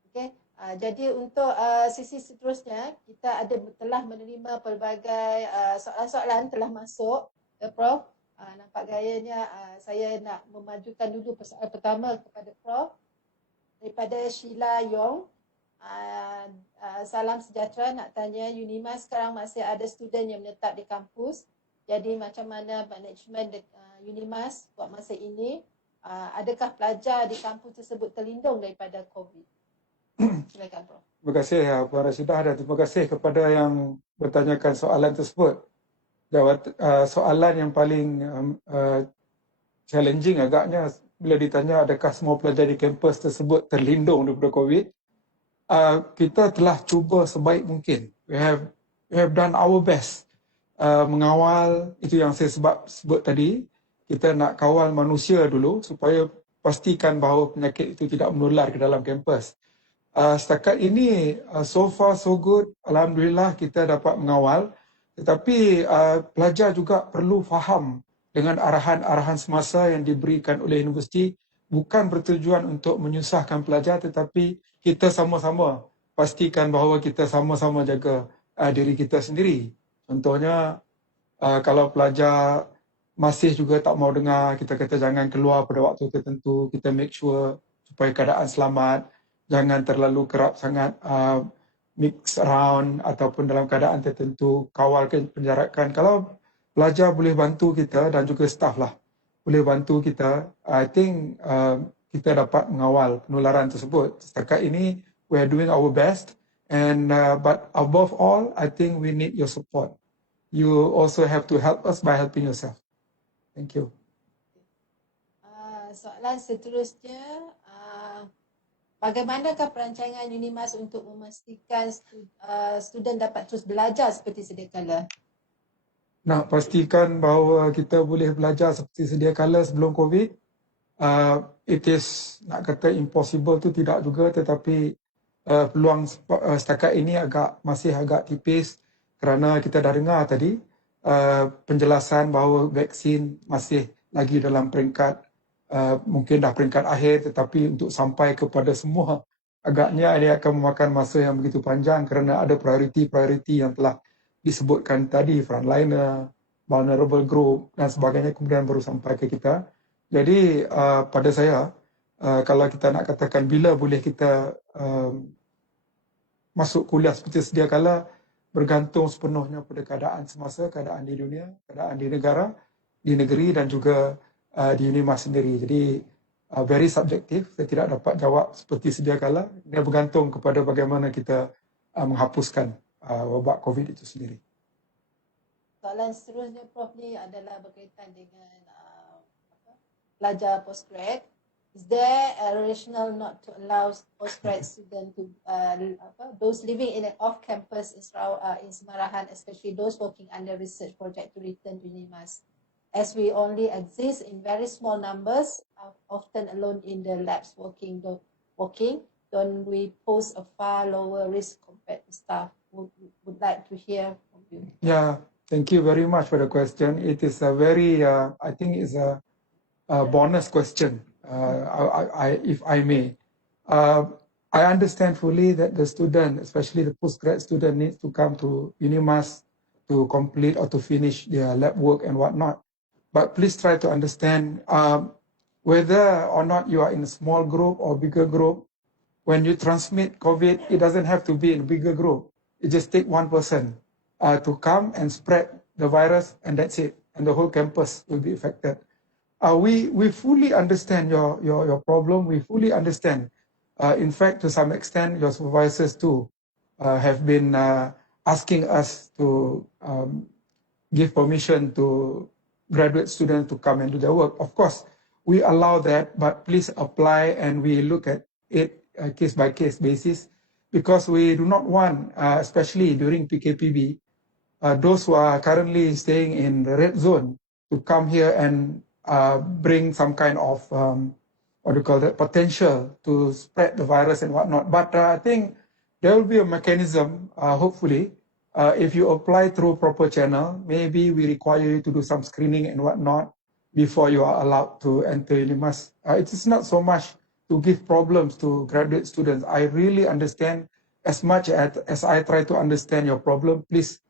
Okey, jadi untuk sisi seterusnya kita telah menerima pelbagai soalan-soalan telah masuk, Prof. Nampak gayanya saya nak memajukan dulu persoalan pertama kepada Prof. Daripada Sheila Yong. Salam sejahtera, nak tanya Unimas sekarang masih ada student yang menetap di kampus. Jadi macam mana management Unimas buat masa ini? Adakah pelajar di kampus tersebut terlindung daripada COVID? Silakan Prof. Terima kasih Puan Rashidah dan terima kasih kepada yang bertanyakan soalan tersebut. Soalan yang paling challenging agaknya bila ditanya adakah semua pelajar di kampus tersebut terlindung daripada COVID. Kita telah cuba sebaik mungkin. We have done our best mengawal, itu yang saya sebut tadi. Kita nak kawal manusia dulu supaya pastikan bahawa penyakit itu tidak menular ke dalam kampus. Setakat ini, so far so good. Alhamdulillah kita dapat mengawal. Tetapi pelajar juga perlu faham dengan arahan-arahan semasa yang diberikan oleh universiti bukan bertujuan untuk menyusahkan pelajar, tetapi kita sama-sama pastikan bahawa kita sama-sama jaga diri kita sendiri. Contohnya, kalau pelajar masih juga tak mau dengar, kita kata jangan keluar pada waktu tertentu, kita make sure supaya keadaan selamat, jangan terlalu kerap sangat mix around ataupun dalam keadaan tertentu, kawal penjarakan. Kalau pelajar boleh bantu kita dan juga staff lah boleh bantu kita, I think kita dapat mengawal penularan tersebut. Setakat ini, we are doing our best, and but above all, I think we need your support. You also have to help us by helping yourself. Thank you. Soalan seterusnya, bagaimanakah perancangan UNIMAS untuk memastikan student dapat terus belajar seperti sedia kala? Nak pastikan bahawa kita boleh belajar seperti sedia kala sebelum COVID, it is, nak kata impossible tu tidak juga, tetapi peluang setakat ini masih agak tipis kerana kita dah dengar tadi penjelasan bahawa vaksin masih lagi dalam peringkat mungkin dah peringkat akhir, tetapi untuk sampai kepada semua agaknya ini akan memakan masa yang begitu panjang kerana ada prioriti-prioriti yang telah disebutkan tadi, frontliner, vulnerable group dan sebagainya, kemudian baru sampai ke kita. Jadi pada saya, kalau kita nak katakan bila boleh kita masuk kuliah seperti sedia kala, bergantung sepenuhnya pada keadaan semasa, keadaan di dunia, keadaan di negara, di negeri dan juga di UNIMAS sendiri. Jadi very subjektif, saya tidak dapat jawab seperti sedia kala. Dia bergantung kepada bagaimana kita menghapuskan wabak COVID itu sendiri. Soalan seterusnya Prof ni adalah berkaitan dengan pelajar postgrad. Is there a rationale not to allow postgrad students to those living in an off-campus in Semarahan, especially those working under research project, to return to UNIMAS, as we only exist in very small numbers, often alone in the labs working? Don't we pose a far lower risk compared to staff? Would like to hear from you. Yeah, thank you very much for the question. It is a very, I think it's a bonus question, if I may. I understand fully that the student, especially the postgrad student, needs to come to UNIMAS to complete or to finish their lab work and whatnot. But please try to understand whether or not you are in a small group or bigger group. When you transmit COVID, it doesn't have to be in a bigger group. It just take one person to come and spread the virus, and that's it. And the whole campus will be affected. We fully understand your problem. We fully understand. In fact, to some extent, your supervisors too have been asking us to give permission to graduate students to come and do their work. Of course, we allow that, but please apply and we look at it case by case basis, because we do not want, especially during PKPB, those who are currently staying in the red zone to come here and bring some kind of potential to spread the virus and whatnot. But I think there will be a mechanism, hopefully, if you apply through proper channel, maybe we require you to do some screening and whatnot before you are allowed to enter UNIMAS. It is not so much to give problems to graduate students. I really understand, as much as I try to understand your problem, please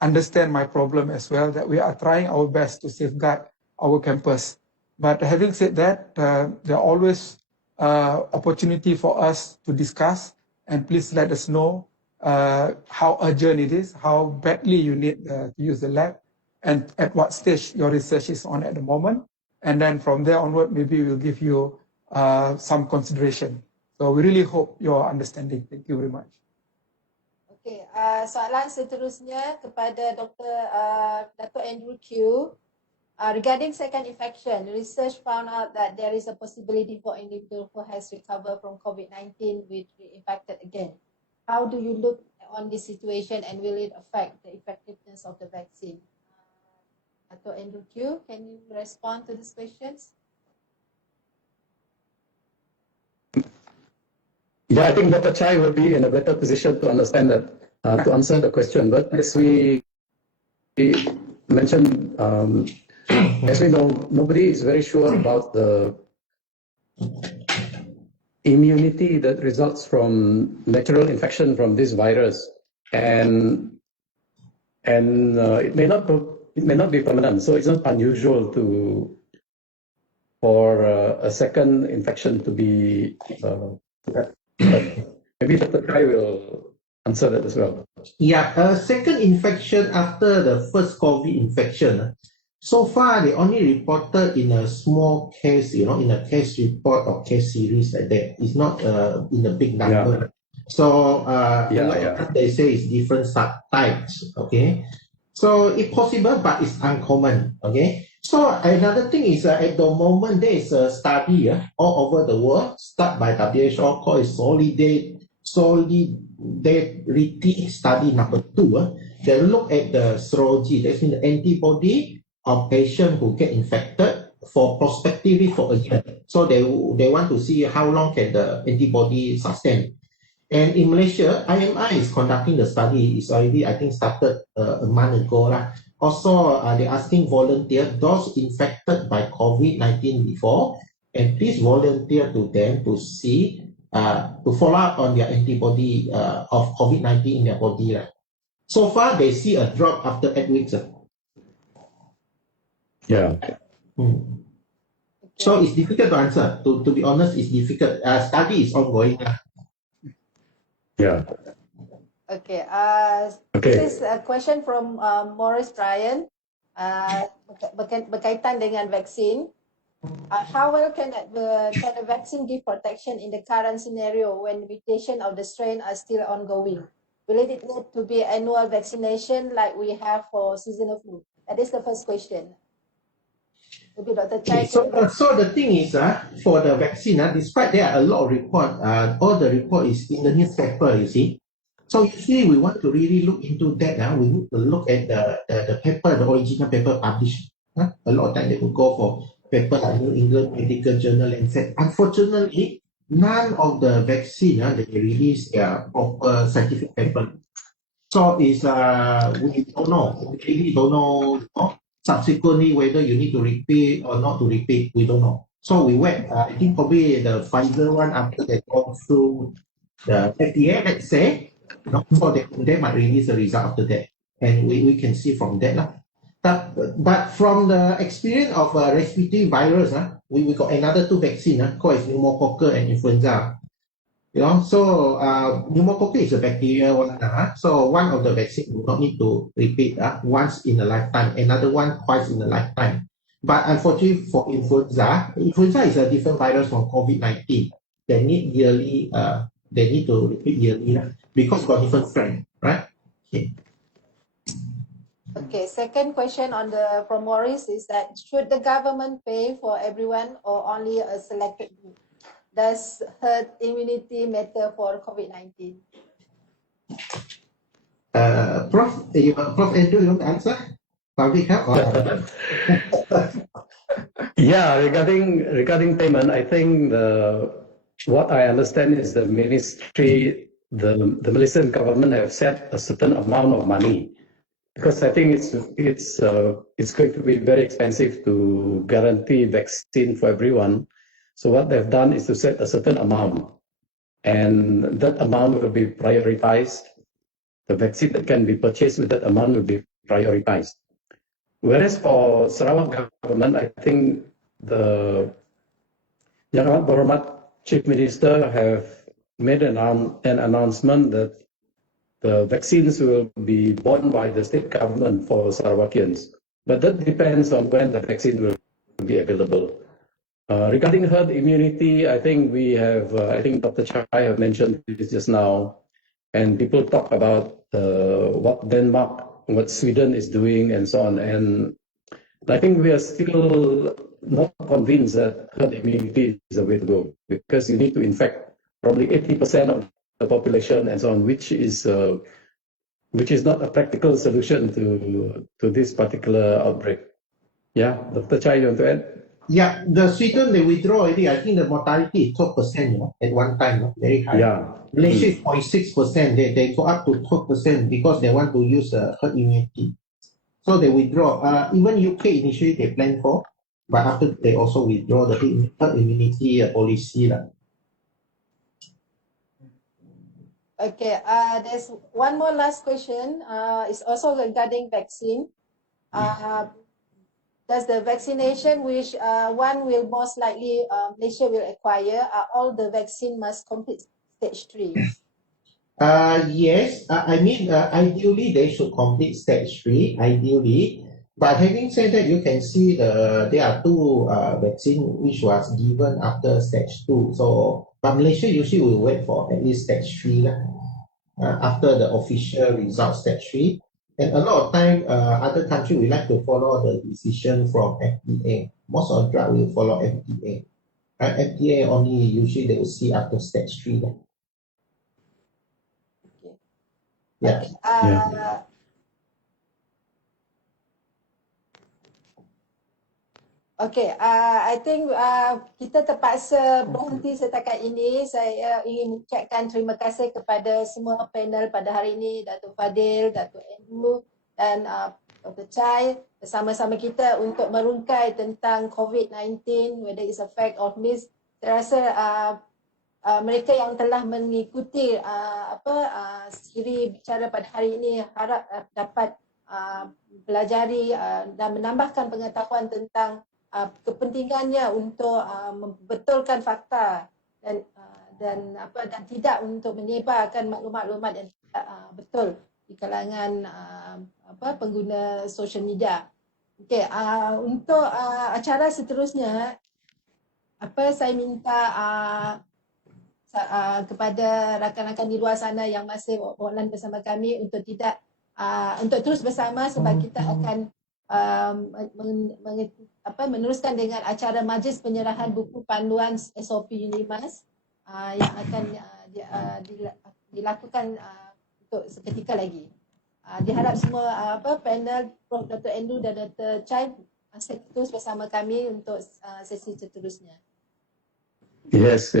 understand my problem as well, that we are trying our best to safeguard our campus. But having said that, there are always opportunity for us to discuss, and please let us know how urgent it is, how badly you need to use the lab, and at what stage your research is on at the moment. And then from there onward, maybe we'll give you some consideration. So we really hope your understanding. Thank you very much. Okey, soalan seterusnya kepada Dr. Andrew Q. Regarding second infection, research found out that there is a possibility for individual who has recovered from COVID-19 will be infected again. How do you look on this situation and will it affect the effectiveness of the vaccine? Dr. Andrew Q, can you respond to these questions? Yeah, I think Dr. Chai will be in a better position to understand that, to answer the question. But as we mentioned, as we know, nobody is very sure about the immunity that results from natural infection from this virus, and it may not be permanent. So it's not unusual for a second infection to be. Maybe Dr. Chai will answer that as well. Yeah, second infection after the first COVID infection. So far, they only reported in a small case, in a case report or case series like that. It's not in a big number. So they say it's different subtypes. Okay, so it's possible, but it's uncommon. Okay. So another thing is at the moment there is a study all over the world, started by WHO, called Solidarity Study number 2. They look at the serology, that's mean the antibody of patients who get infected for prospectively for a year. So they want to see how long can the antibody sustain. And in Malaysia, IMI is conducting the study. It's already, I think, started a month ago. Also, they're asking volunteers, those infected by COVID-19 before, and please volunteer to them to see, to follow up on their antibody of COVID-19 in their body. So far, they see a drop after 8 weeks. Yeah. So it's difficult to answer. To be honest, it's difficult. Study is ongoing. Yeah. Okay. Okay. This is a question from Morris Bryan berkaitan dengan vaksin. How well can the vaccine give protection in the current scenario when mutation of the strain are still ongoing? Will it need to be annual vaccination like we have for seasonal flu? That is the first question. Maybe Dr. Chai. So the thing is, for the vaccine, despite there are a lot of reports, all the report is in the newspaper, you see. So usually we want to really look into that. We need to look at the paper, the original paper published. A lot of time they would go for paper like New England Medical Journal and said, unfortunately, none of the vaccine they release their proper scientific paper. So is we don't know. We really don't know. Subsequently, whether you need to repeat or not to repeat, we don't know. So we wait. I think probably the Pfizer one after they go through the FDA, let's say. So they might release the result after that, and we can see from that. But from the experience of respiratory virus, we got another 2 vaccines called pneumococcal and influenza. So pneumococcal is a bacterial one. So one of the vaccine will not need to repeat once in a lifetime, another one twice in a lifetime. But unfortunately for influenza is a different virus from COVID-19. They need yearly. They need to repeat yearly because got different strain, right? Okay, second question from Morris is that should the government pay for everyone or only a selected group? Does herd immunity matter for COVID-19? Prof Andrew, you want to answer? Public health? Yeah, regarding payment, I think what I understand is the ministry, the Malaysian government have set a certain amount of money, because I think it's going to be very expensive to guarantee vaccine for everyone. So what they've done is to set a certain amount, and that amount will be prioritized. The vaccine that can be purchased with that amount will be prioritized. Whereas for Sarawak government, I think the Yang Amat Berhormat Chief Minister have made an announcement that the vaccines will be bought by the state government for Sarawakians. But that depends on when the vaccine will be available. Regarding herd immunity, I think I think Dr. Chai have mentioned this just now, and people talk about what Denmark, what Sweden is doing, and so on. And I think we are still not convinced that herd immunity is the way to go, because you need to infect probably 80% of the population and so on, which is not a practical solution to this particular outbreak. Yeah, Dr. Chai, you want to add? Yeah, the Sweden, they withdraw already. I think the mortality is 12%, at one time, very high. Yeah. Malaysia is 0.6%. They go up to 12% because they want to use herd immunity. So they withdraw. Even UK initially they planned for, but after they also withdraw the herd immunity policy. Okay, there's one more last question. It's also regarding vaccine. Does the vaccination which one will most likely Malaysia will acquire, all the vaccine must complete stage 3? Yes, I mean, ideally they should complete stage 3, ideally. But having said that, you can see there are two vaccine which was given after stage 2. So, but Malaysia usually will wait for at least stage 3 after the official result stage 3. And a lot of time, other countries will like to follow the decision from FDA. Most of the drug will follow FDA. FDA only usually they will see after stage 3. Yeah. Okay. Okay, I think kita terpaksa berhenti setakat ini. Saya ingin ucapkan terima kasih kepada semua panel pada hari ini, Datuk Fadil, Datuk Andrew dan Dr. Chai bersama-sama kita untuk merungkai tentang COVID-19, whether it's a fact or myth. Saya rasa mereka yang telah mengikuti siri bicara pada hari ini harap dapat pelajari dan menambahkan pengetahuan tentang kepentingannya untuk membetulkan fakta dan tidak untuk menyebarkan maklumat-maklumat yang tidak betul di kalangan pengguna social media. Okey, untuk acara seterusnya saya minta kepada rakan-rakan di luar sana yang masih online bersama kami untuk untuk terus bersama sebab kita akan meneruskan dengan acara majlis penyerahan buku panduan SOP UNIMAS yang akan dilakukan untuk seketika lagi. Diharap semua panel Prof. Dr. Andrew dan Dr. Chai masih terus bersama kami untuk sesi seterusnya. Yes.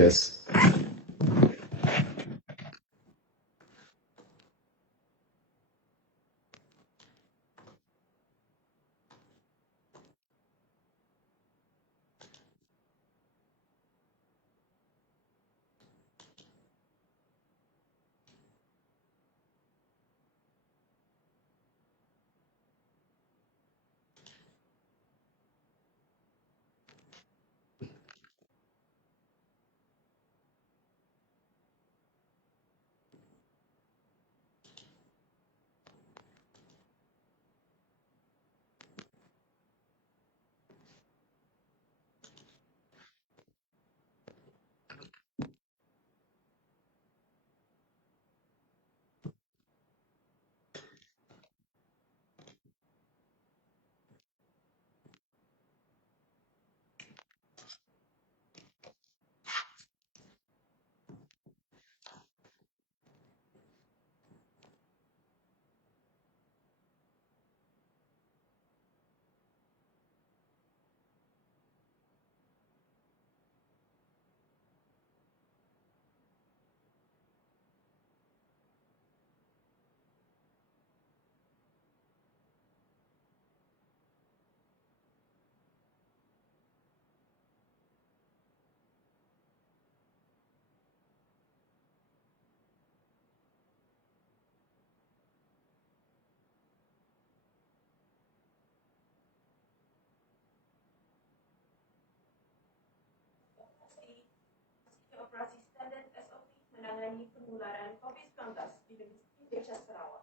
Operasi Standard SOP menangani penularan COVID-19 di Universiti Desa Sarawak.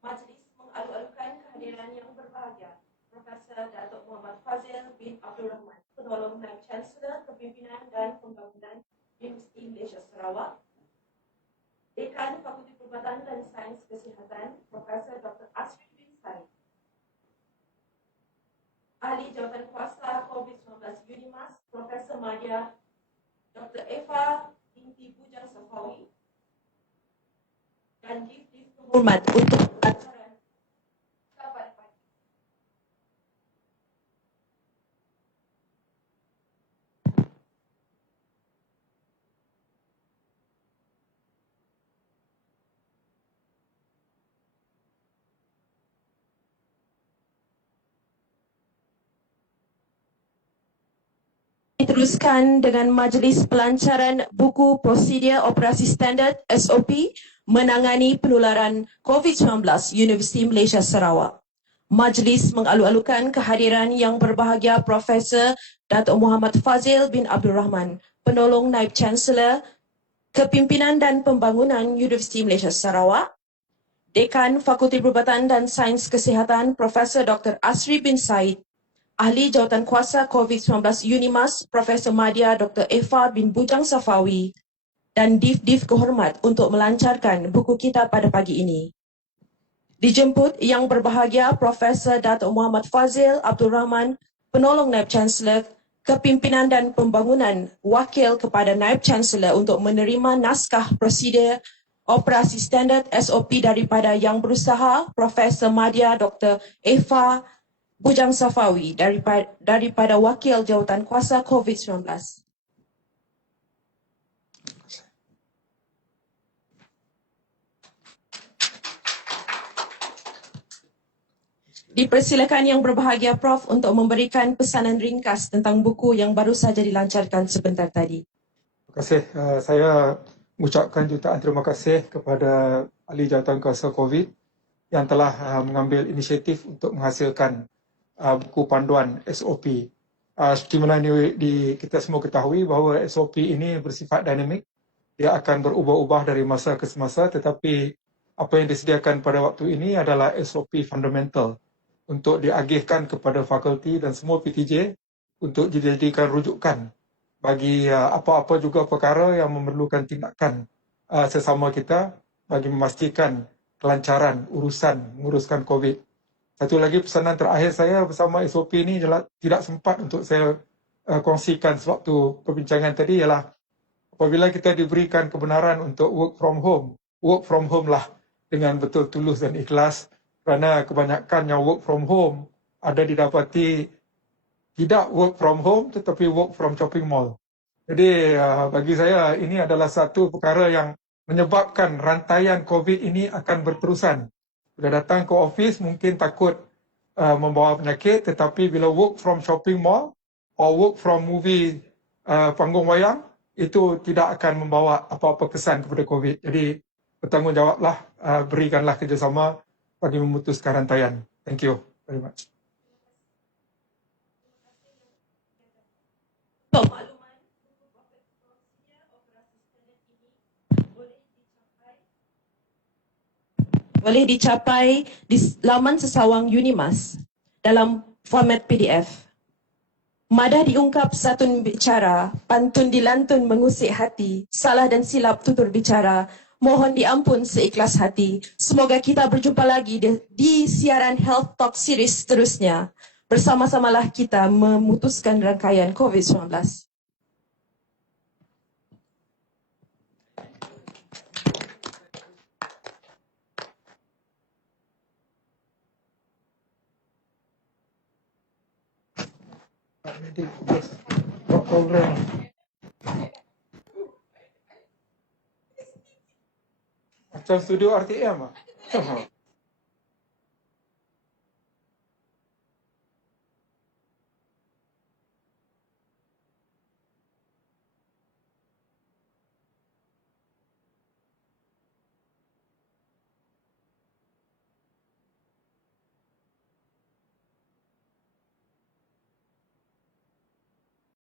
Majlis mengalu-alukan kehadiran yang berbahagia Profesor Datuk Muhammad Fazil bin Abdul Rahman, Penolong Naib Chancellor Kepimpinan dan Pembangunan Universiti Malaysia Sarawak, Dekan Fakulti Perubatan dan Sains Kesihatan Profesor Dr. Asri bin Said, Ahli Jawatan Kuasa COVID-19 UNIMAS Profesor Madya Dr. Eva binti Bujang Safawi, dan Div Hormat untuk acara kita pada pagi. Diteruskan dengan Majlis Pelancaran Buku Prosedur Operasi Standard SOP menangani penularan COVID-19 Universiti Malaysia Sarawak. Majlis mengalu-alukan kehadiran yang berbahagia Profesor Datuk Muhammad Fazil bin Abdul Rahman, Penolong Naib Chancellor Kepimpinan dan Pembangunan Universiti Malaysia Sarawak, Dekan Fakulti Perubatan dan Sains Kesihatan Profesor Dr. Asri bin Said, Ahli Jawatan Kuasa COVID-19 UNIMAS Profesor Madya Dr. Eva bin Bujang Safawi, dan Div Kehormat untuk melancarkan buku kita pada pagi ini. Dijemput yang berbahagia Profesor Datuk Muhammad Fazil Abdul Rahman, Penolong Naib Chancellor Kepimpinan dan Pembangunan, Wakil kepada Naib Chancellor untuk menerima naskah prosedur operasi standard SOP daripada Yang Berusaha Profesor Madya Dr. Eva Bujang Safawi daripada Wakil Jawatan Kuasa COVID-19. Dipersilakan yang berbahagia Prof untuk memberikan pesanan ringkas tentang buku yang baru saja dilancarkan sebentar tadi. Terima kasih. Saya mengucapkan jutaan terima kasih kepada Ahli Jawatan Kuasa COVID yang telah mengambil inisiatif untuk menghasilkan buku panduan SOP. Seperti mana kita semua ketahui bahawa SOP ini bersifat dinamik. Dia akan berubah-ubah dari masa ke semasa, tetapi apa yang disediakan pada waktu ini adalah SOP fundamental untuk diagihkan kepada fakulti dan semua PTJ untuk dijadikan rujukan bagi apa-apa juga perkara yang memerlukan tindakan sesama kita bagi memastikan kelancaran menguruskan COVID. Satu lagi pesanan terakhir saya bersama SOP ini tidak sempat untuk saya kongsikan sewaktu perbincangan tadi ialah apabila kita diberikan kebenaran untuk work from home lah dengan betul tulus dan ikhlas, kerana kebanyakan yang work from home ada didapati tidak work from home tetapi work from shopping mall. Jadi bagi saya ini adalah satu perkara yang menyebabkan rantaian COVID ini akan berterusan. Sudah datang ke office mungkin takut membawa penyakit, tetapi bila work from shopping mall or work from movie panggung wayang, itu tidak akan membawa apa-apa kesan kepada COVID. Jadi bertanggungjawablah, berikanlah kerjasama bagi memutuskan rantaian. Thank you very much. Boleh dicapai di laman sesawang UNIMAS dalam format PDF. Madah diungkap satun bicara, pantun dilantun mengusik hati, salah dan silap tutur bicara, mohon diampun seikhlas hati. Semoga kita berjumpa lagi di siaran Health Talk Series seterusnya. Bersama-samalah kita memutuskan rangkaian COVID-19. Program. Macam studio RTM ah.